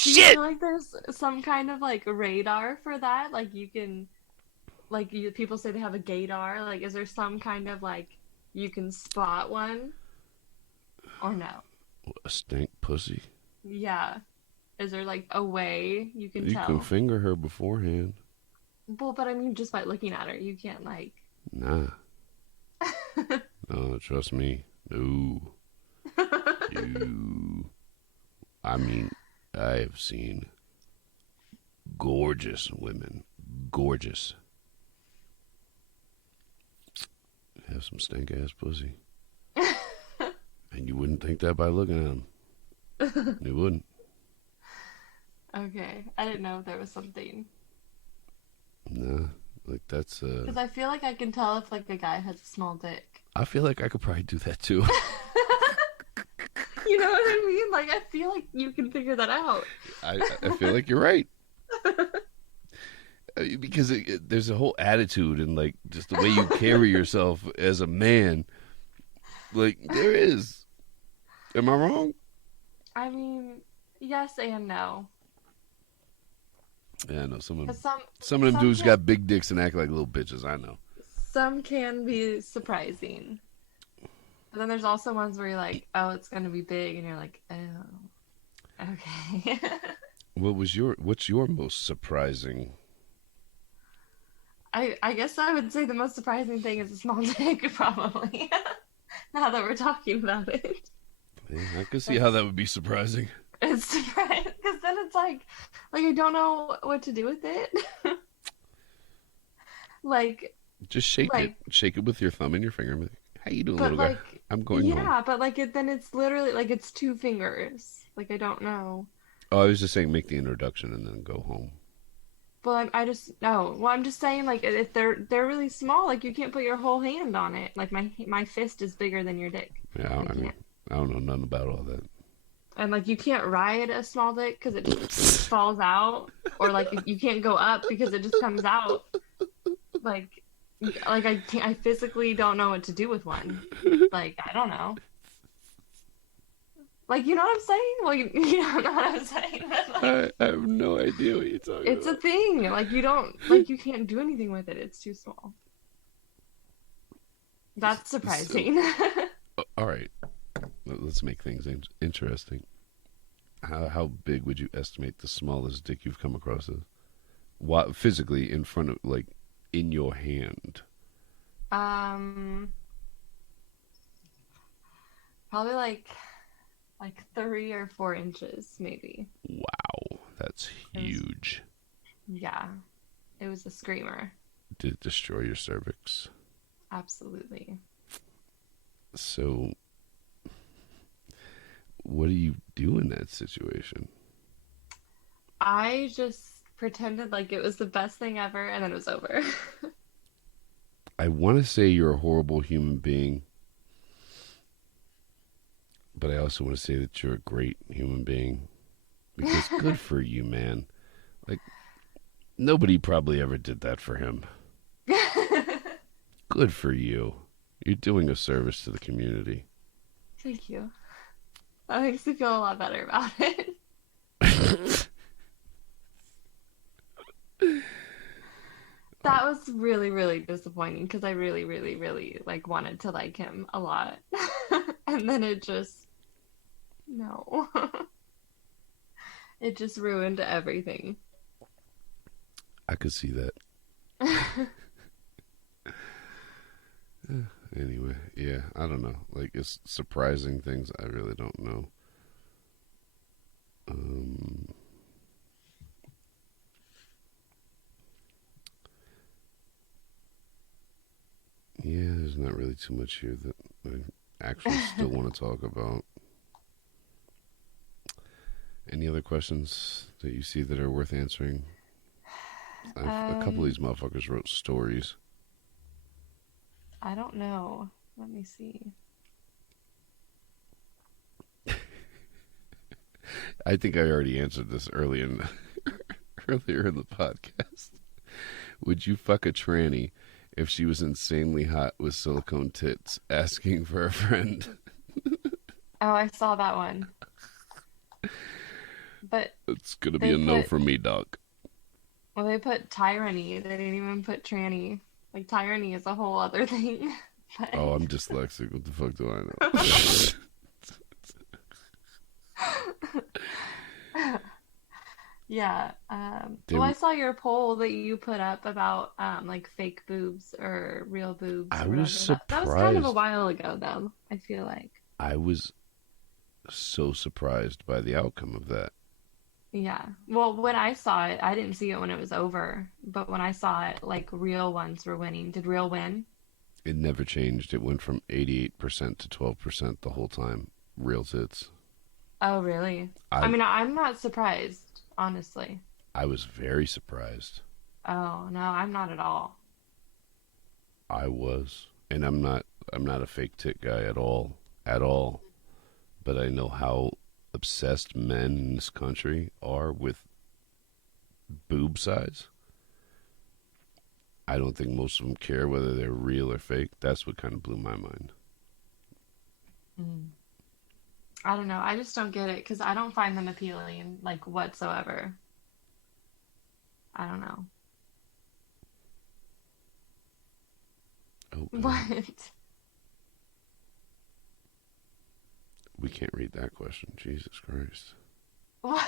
Do you feel like there's some kind of like radar for that? Like you can, like people say they have a gaydar. Like, is there some kind of like you can spot one, or no? A stink pussy. Yeah. Is there like a way you can tell? You can finger her beforehand. Well, but I mean, just by looking at her, you can't like. Nah. No, trust me. No. I mean, I have seen gorgeous women. Gorgeous. Have some stank ass pussy. And you wouldn't think that by looking at them. You wouldn't. Okay. I didn't know if there was something. Nah. Like, that's Because I feel like I can tell if like a guy has a small dick. I feel like I could probably do that too. You know what I mean? Like, I feel like you can figure that out. I feel like you're right. Because there's a whole attitude and like just the way you carry yourself as a man. Like, there is. Am I wrong? I mean, yes and no. Yeah, I know some of them. Some Dudes got big dicks and act like little bitches. I know. Some can be surprising. But then there's also ones where you're like, oh, it's gonna be big, and you're like, oh, okay. What's your most surprising? I guess I would say the most surprising thing is a small dick, probably. Now that we're talking about it. Yeah, I can see how that would be surprising. It's surprising, because then it's like I don't know what to do with it. Like, just shake it with your thumb and your finger. Like, how you doing, little guy? I'm going home. Yeah, but then it's literally like it's two fingers. Like, I don't know. Oh, I was just saying, make the introduction and then go home. Well, I just no. Well, I'm just saying, like, if they're really small, like you can't put your whole hand on it. Like my fist is bigger than your dick. Yeah, I mean, I don't know nothing about all that. And like you can't ride a small dick because it just falls out, or like you can't go up because it just comes out. Like I physically don't know what to do with one. Like, I don't know. Like, you know what I'm saying? Well, you don't know what I'm saying, but like, I have no idea what you're talking it's a about. thing. Like, you don't, like, you can't do anything with it. It's too small. That's So, surprising. all right, let's make things interesting. How big would you estimate the smallest dick you've come across as? What physically in front of, like, in your hand? Um, Probably like 3 or 4 inches, maybe. Wow, that's It was, huge. yeah, it was a screamer. Did it destroy your cervix? Absolutely. So, what do you do in that situation? I just pretended like it was the best thing ever, and then it was over. I want to say you're a horrible human being, but I also want to say that you're a great human being because good for you, man. Like, nobody probably ever did that for him. Good for you. You're doing a service to the community. Thank you. That makes me feel a lot better about it. That was really, really disappointing because I really, really, really like wanted to like him a lot. And then it just no. It just ruined everything. I could see that. Anyway, yeah, I don't know. Like, it's surprising things I really don't know. Um, yeah, there's not really too much here that I actually still want to talk about. Any other questions that you see that are worth answering? A couple of Um, these motherfuckers wrote stories. I don't know. Let me see. I think I already answered this earlier in the podcast. Would you fuck a tranny if she was insanely hot with silicone tits asking for a friend? Oh, I saw that one. But It's gonna be they a no put from me, dog. well, they put tyranny. They didn't even put tranny. Like tyranny is a whole other thing. Oh, I'm dyslexic. What the fuck do I But yeah. Well, I know? saw your poll that you put up about like fake boobs or real boobs I or was whatever. That was kind of a surprised. while ago, though. I feel like. I was so surprised by the outcome of that. Yeah. Well, when I saw it, I didn't see it when it was over, but when I saw it, like real ones were winning. Did real win? It never changed. It went from 88% to 12% the whole time. Real tits. Oh, really? I I mean, I'm not surprised, honestly. I was very surprised. Oh, no, I'm not at all. I was, and I'm not a fake tit guy at all, at all. But I know how obsessed men in this country are with boob size. I don't think most of them care whether they're real or fake. That's what kind of blew my mind. Mm. I don't know. I just don't get it because I don't find them appealing, like whatsoever. I don't know. Oh, What? we can't read that question. Jesus Christ. What?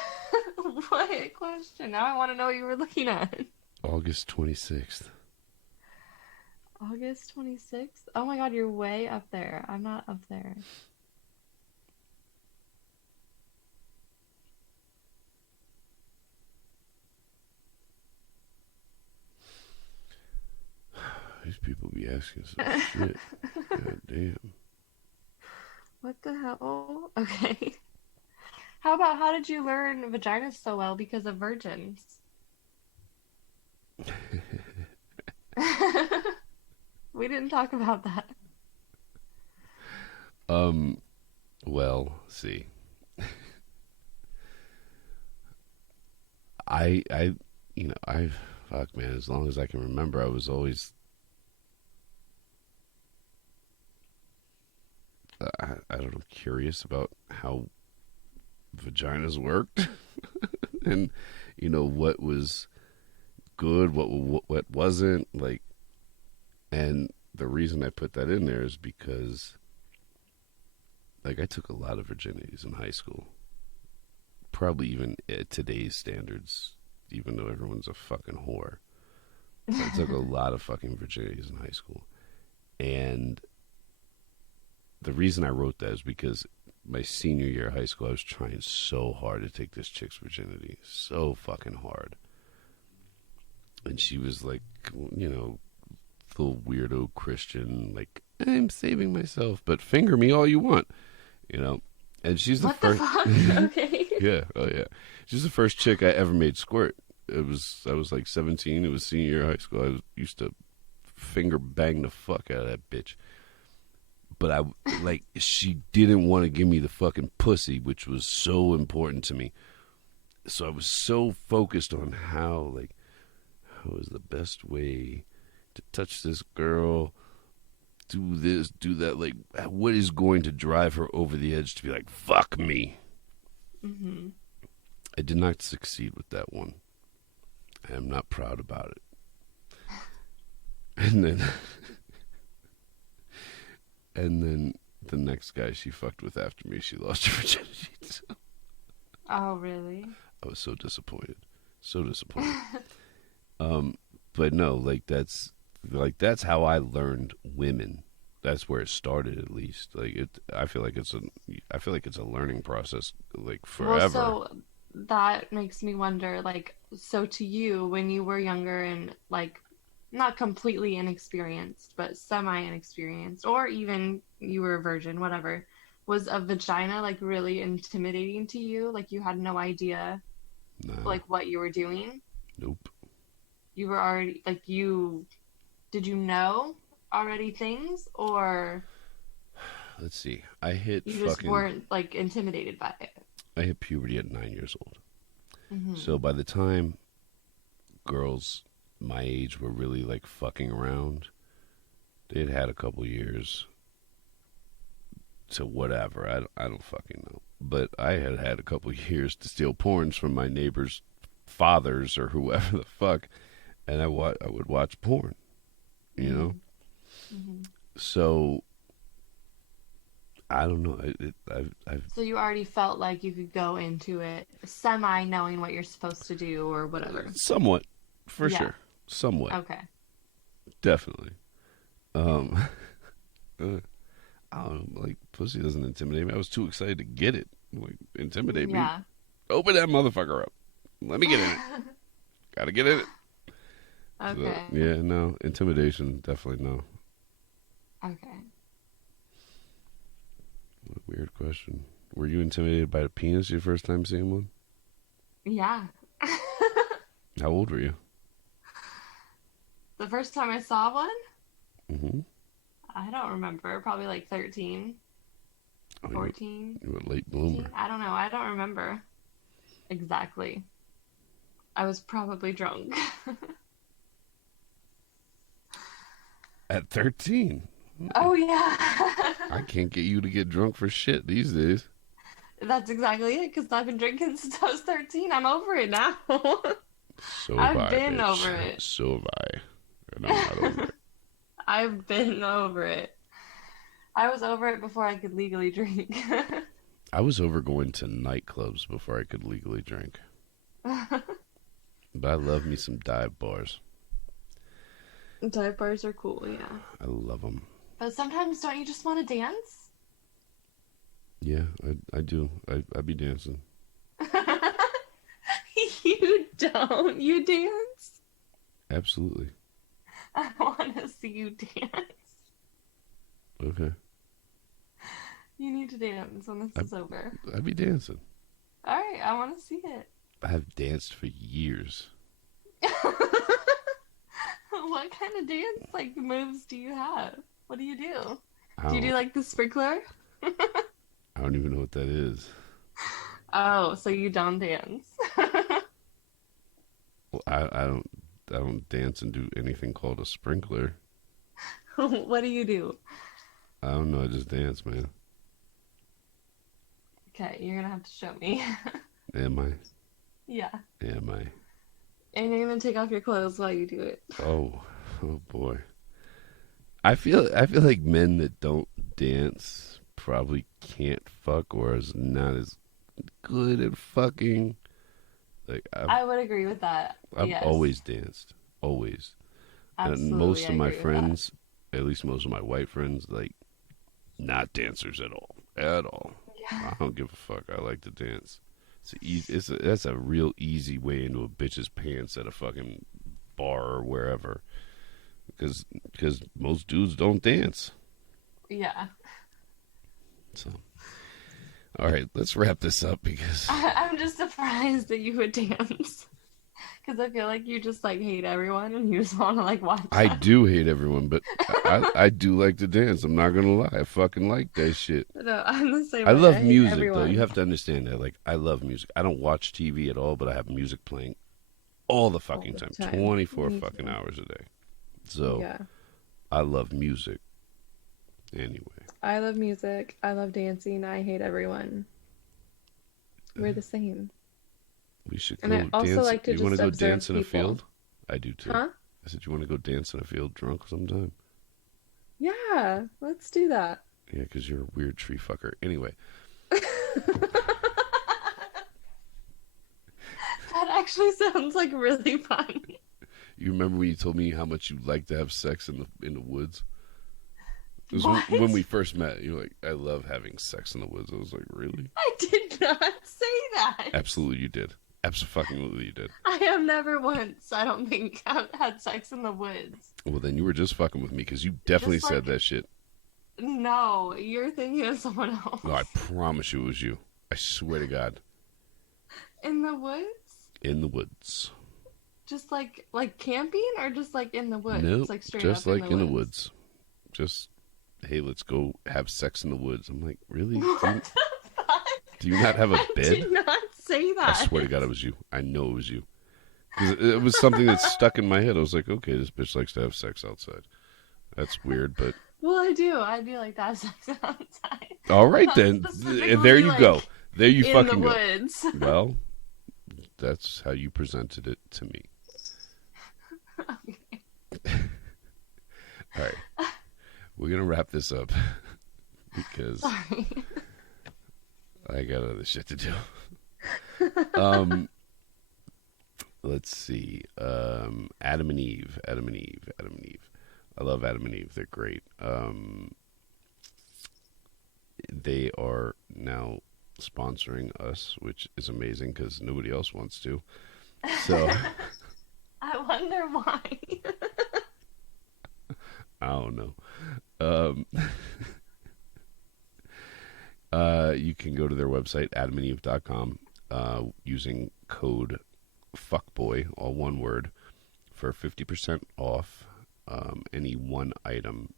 What question? Now I want to know what you were looking at. August 26th. August 26th? Oh my God, you're way up there. I'm not up there. These people be asking some shit. God damn. What the hell? Okay. How about how did you learn vaginas so well because of virgins? We didn't talk about that. um, well, see. I, fuck, man, as long as I can remember, I was always, I don't know, curious about how vaginas worked, and what was good, what wasn't, like. And the reason I put that in there is because, like, I took a lot of virginities in high school. Probably even at today's standards, even though everyone's a fucking whore. But I took a lot of fucking virginities in high school. And the reason I wrote that is because my senior year of high school, I was trying so hard to take this chick's virginity. So fucking hard. And she was like, little weirdo Christian, like, I'm saving myself, but finger me all you want, And she's the What first. the fuck? Okay. Yeah, oh yeah. She's the first chick I ever made squirt. I was like 17. It was senior year of high school. Used to finger bang the fuck out of that bitch. But she didn't want to give me the fucking pussy, which was so important to me. So I was so focused on how is the best way to touch this girl, do this, do that, like, what is going to drive her over the edge to be like, fuck me. Mm-hmm. I did not succeed with that one. I am not proud about it. And then the next guy she fucked with after me, she lost her virginity. Oh, really? I was so disappointed. So disappointed. But no, that's how I learned women. That's where it started, at least. I feel like it's a learning process, like, forever. Well, so that makes me wonder, like, so to you, when you were younger and, like, not completely inexperienced, but semi-inexperienced, or even you were a virgin, whatever, was a vagina, like, really intimidating to you? Like, you had no idea, No. like, what you were doing? Nope. You were already, like, did you know already things, or Let's see. I hit you just weren't, like, intimidated by it? I hit puberty at 9 years old. Mm-hmm. So by the time girls my age were really, like, fucking around, they'd had a couple years to whatever. I don't fucking know. But I had a couple years to steal porns from my neighbors' fathers or whoever the fuck, and I would watch porn, Mm-hmm. Mm-hmm. So I don't know. So you already felt like you could go into it semi knowing what you're supposed to do or whatever. Somewhat, for sure. Somewhat. Okay. Definitely. I don't know. Like, pussy doesn't intimidate me. I was too excited to get it. Like, intimidate me. Yeah. Open that motherfucker up. Let me get in it. Gotta get in it. Okay. So, yeah, no. Intimidation, definitely no. Okay. What a weird question. Were you intimidated by a penis your first time seeing one? Yeah. How old were you? The first time I saw one? Mm-hmm. I don't remember. Probably like 13, 14. You were a late bloomer. 15? I don't know. I don't remember exactly. I was probably drunk. At 13? Oh, yeah. I can't get you to get drunk for shit these days. That's exactly it, because I've been drinking since I was 13. I'm over it now. So I've been over it. So have I. And I'm not over it. I've been over it. I was over it before I could legally drink. I was over going to nightclubs before I could legally drink. But I love me some dive bars. Dive bars are cool, yeah. I love them. But sometimes don't you just want to dance? Yeah, I do. I be dancing. You don't. You dance? Absolutely. I want to see you dance. Okay. You need to dance when this is over. I be dancing. All right, I want to see it. I have danced for years. What kind of dance, like, moves do you have? What do you do? Do you do, like, the sprinkler? I don't even know what that is. Oh, so you don't dance. Well, I don't dance and do anything called a sprinkler. What do you do? I don't know. I just dance, man. Okay, you're gonna have to show me. Am I? Yeah. Am I? And you're gonna take off your clothes while you do it. Oh, oh boy. I feel like men that don't dance probably can't fuck or is not as good at fucking. Like I would agree with that. I've Yes. always danced, always, and Absolutely, most I of my agree with that. friends, at least most of my white friends, like not dancers at all, at all. Yeah. I don't give a fuck. I like to dance. That's a real easy way into a bitch's pants at a fucking bar or wherever, because most dudes don't dance. Yeah. So, all right, let's wrap this up because I'm just surprised that you would dance. Because I feel like you just like hate everyone and you just want to like watch I them. do hate everyone, but I do like to dance. I'm not gonna lie. I fucking like that shit. No, I'm the same I way. love hate music though. everyone. You have to understand that. Like I love music. I don't watch TV at all, but I have music playing all the fucking the time, time. 24 Me fucking too. hours a day. So Yeah. I love music. Anyway, I love music. I love dancing. I hate everyone. We're the same. we should And go I also dance. like to You want to just go observe dance in a people. field? I do too. Huh? I said you want to go dance in a field drunk sometime? Yeah, let's do that. Yeah, because you're a weird tree fucker. Anyway, That actually sounds like really fun. you remember when you told me how much you like to have sex in the woods? It was What? when we first met. You were like, I love having sex in the woods. I was like, really? I did not say that. Absolutely, you did. Absolutely, you did. I have never once, I don't think, had sex in the woods. Well, then you were just fucking with me because you definitely Just said like- that shit. No, you're thinking of someone else. No, I promise you it was you. I swear to God. In the woods? In the woods. Just like camping or just like in the woods? Nope, Like straight just up like in the woods. Just, hey, let's go have sex in the woods. I'm like, really? What the fuck? Do you not have a I bed? did not say that. I swear to God it was you. I know it was you. Because it was something that stuck in my head. I was like, okay, this bitch likes to have sex outside. That's weird, but... Well, I do. I do like to have sex outside. All right, Not then. specifically, There you like, go. There you in fucking the go. woods. Well, that's how you presented it to me. All right. We're going to wrap this up because Sorry. I got other shit to do. Let's see. Adam and Eve. Adam and Eve. Adam and Eve. I love Adam and Eve. They're great. They are now sponsoring us, which is amazing because nobody else wants to. So I wonder why. I don't know. You can go to their website, adamandeve.com, using code FUCKBOY, all one word, for 50% off any one item.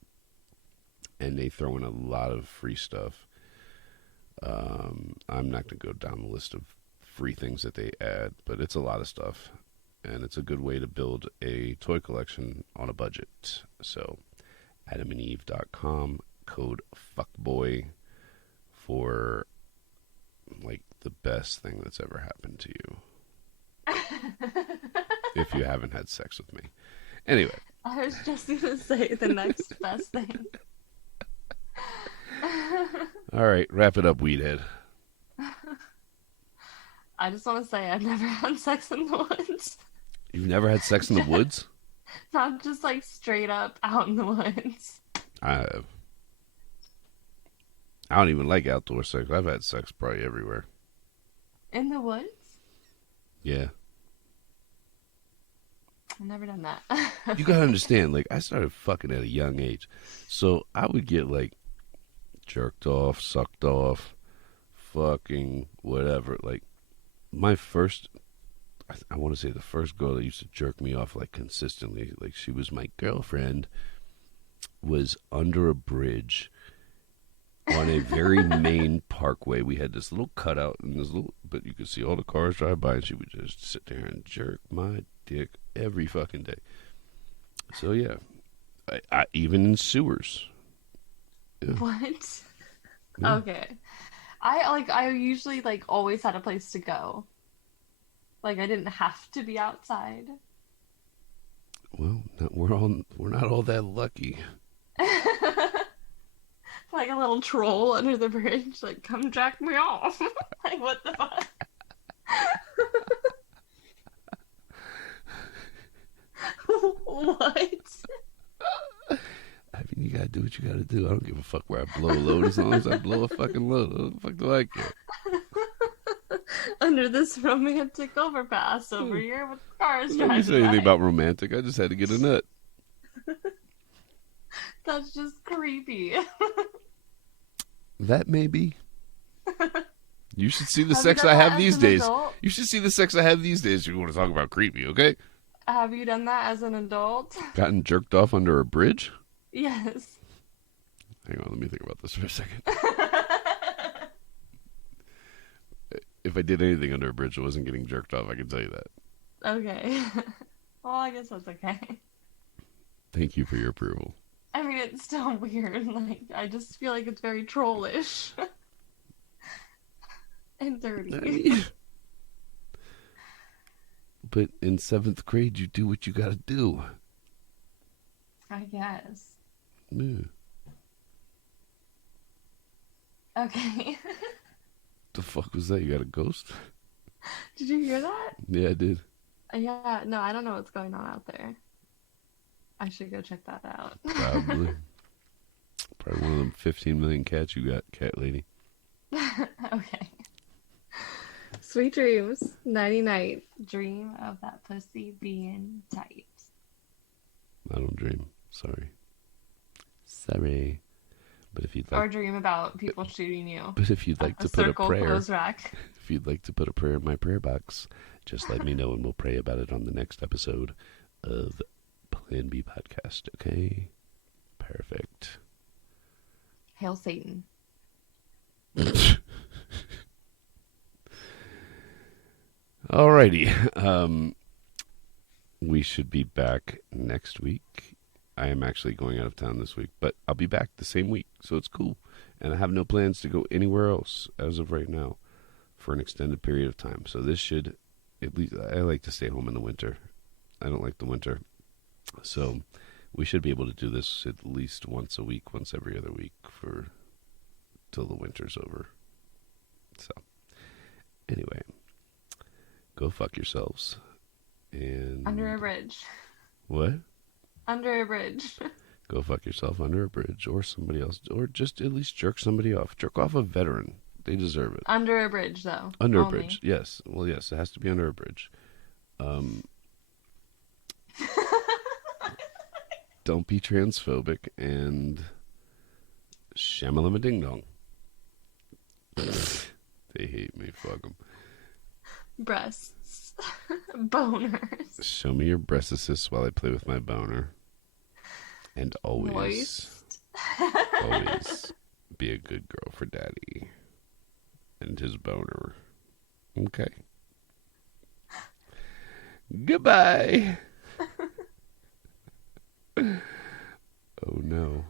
And they throw in a lot of free stuff. I'm not going to go down the list of free things that they add, but it's a lot of stuff. And it's a good way to build a toy collection on a budget. So, adamandeve.com, code FUCKBOY for, like, the best thing that's ever happened to you. If you haven't had sex with me. Anyway. I was just going to say the next best thing. All right, wrap it up, Weedhead. I just want to say I've never had sex in the woods. You've never had sex in the woods? Not just like straight up out in the woods. I have. I don't even like outdoor sex. I've had sex probably everywhere. In the woods? Yeah. I've never done that. You gotta understand, like, I started fucking at a young age. So I would get, like, jerked off, sucked off, fucking whatever. Like, my first, I want to say the first girl that used to jerk me off, like, consistently, like, she was my girlfriend, was under a bridge on a very main parkway. We had this little cutout and this little, but you could see all the cars drive by, and she would just sit there and jerk my dick every fucking day. So yeah, I even in sewers. Yeah. What? Yeah. Okay. I usually like always had a place to go. Like I didn't have to be outside. Well, we're not all that lucky. Like a little troll under the bridge, like come jack me off. Like what the fuck? What? I mean, you gotta do what you gotta do. I don't give a fuck where I blow a load as long as I blow a fucking load. What the fuck do I care? Under this romantic overpass over here with cars Nobody driving said anything by. about romantic. I just had to get a nut. That's just creepy. That may be. You should see the Have you sex done I that have as these an days. adult? You should see the sex I have these days if you want to talk about creepy, okay? Have you done that as an adult? Gotten jerked off under a bridge? Yes. Hang on, let me think about this for a second. If I did anything under a bridge, I wasn't getting jerked off, I can tell you that. Okay. Well, I guess that's okay. Thank you for your approval. I mean, it's still weird. Like, I just feel like it's very trollish. And dirty. I mean, but in 7th grade, you do what you gotta do. I guess. Yeah. Okay. The fuck was that? You got a ghost? Did you hear that? Yeah, I did. Yeah, no, I don't know what's going on out there. I should go check that out. Probably. Probably one of them 15 million cats you got, cat lady. Okay. Sweet dreams. Nighty night. Dream of that pussy being tight. I don't dream. Sorry. Sorry. But if you'd like, Or dream about people shooting you. but if you'd like A to put a circle prayer, clothes rack. if you'd like to put a prayer in my prayer box, just let me know and we'll pray about it on the next episode of Plan B podcast. Okay. Perfect. Hail Satan. Alrighty. We should be back next week. I am actually going out of town this week, but I'll be back the same week, so it's cool. And I have no plans to go anywhere else as of right now for an extended period of time. So this should, at least, I like to stay home in the winter. I don't like the winter. So we should be able to do this at least once a week, once every other week for till the winter's over. So anyway, go fuck yourselves. And Under a bridge. what? Under a bridge. Go fuck yourself under a bridge or somebody else, or just at least jerk somebody off. Jerk off a veteran. They deserve it. Under a bridge, though. Under Only. a bridge, yes. Well, yes, it has to be under a bridge. Don't be transphobic and shamalama ding dong. They hate me. Fuck them. Breasts. Boners. Show me your breast assist while I play with my boner. And always, Moist. always be a good girl for daddy and his boner. Okay. Goodbye. Oh no.